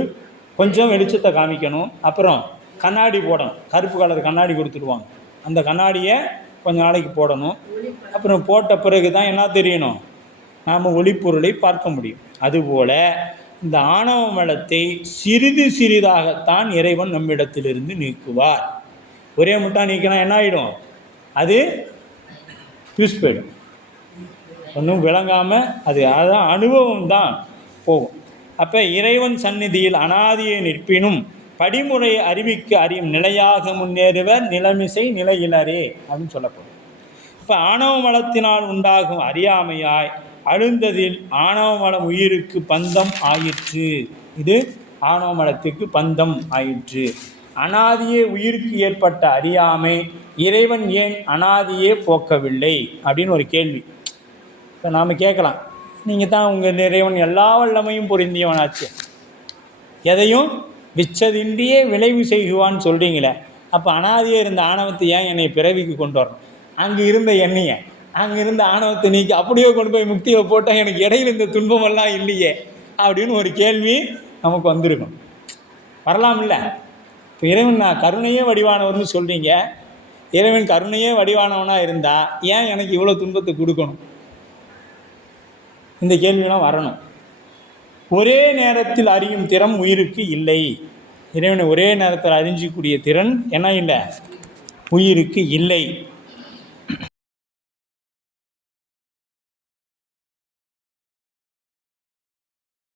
கொஞ்சம் வெளிச்சத்தை காமிக்கணும். அப்புறம் கண்ணாடி போடணும். கருப்பு கலர் கண்ணாடி கொடுத்துருவாங்க. அந்த கண்ணாடியை கொஞ்ச நாளைக்கு போடணும். அப்புறம் போட்ட பிறகு தான் என்ன தெரியணும், நாம் ஒளிப்பொருளை பார்க்க முடியும். அதுபோல் இந்த ஆணவ மலத்தை சிறிது சிறிதாகத்தான் இறைவன் நம்மிடத்திலிருந்து நீக்குவார். ஒரே முட்டா நீக்கினா என்ன ஆகிடும், அது யூஸ் போயிடும். ஒன்றும் விளங்காமல் அதுதான் அனுபவம் தான் போகும். அப்போ இறைவன் சந்நிதியில் அனாதியை நிற்பினும் படிமுறை அறிவிக்க அறியும் நிலையாக முன்னேறுவர் நிலைமிசை நிலையிலரே அப்படின்னு சொல்லப்படும். இப்போ ஆணவ மலத்தினால் உண்டாகும் அறியாமையாய் அழுந்ததில் ஆணவ மலம் உயிருக்கு பந்தம் ஆயிற்று. இது ஆணவ மலத்துக்கு பந்தம் ஆயிற்று. அனாதியே உயிருக்கு ஏற்பட்ட அறியாமை இறைவன் ஏன் அனாதியே போக்கவில்லை அப்படின்னு ஒரு கேள்வி. இப்போ நாம் கேட்கலாம், நீங்கள் தான் உங்கள் இறைவன் எல்லா வல்லமையும் பொருந்தியவனாச்சு, எதையும் விச்சதின்றியே விளைவு செய்குவான்னு சொல்கிறீங்களே, அப்போ அனாதியே இருந்த ஆணவத்தை ஏன் என்னை பிறவிக்கு கொண்டு வரணும்? அங்கே இருந்த எண்ணெயை அங்கே இருந்த ஆணவத்தை நீக்கி அப்படியே கொண்டு போய் முக்தியை போட்டால் எனக்கு இடையில இந்த துன்பமெல்லாம் இல்லையே அப்படின்னு ஒரு கேள்வி நமக்கு வந்திருக்கும். வரலாம் இல்லை? இப்போ இறைவன் நான் கருணையே வடிவானவர்னு சொல்கிறீங்க. இறைவன் கருணையே வடிவானவனாக இருந்தால் ஏன் எனக்கு இவ்வளோ துன்பத்தை கொடுக்கணும்? இந்த கேள்வியெல்லாம் வரணும். ஒரே நேரத்தில் அறியும் திறம் உயிருக்கு இல்லை. இறைவனை ஒரே நேரத்தில் அறிஞ்சக்கூடிய திறன் என்ன இல்லை, உயிருக்கு இல்லை.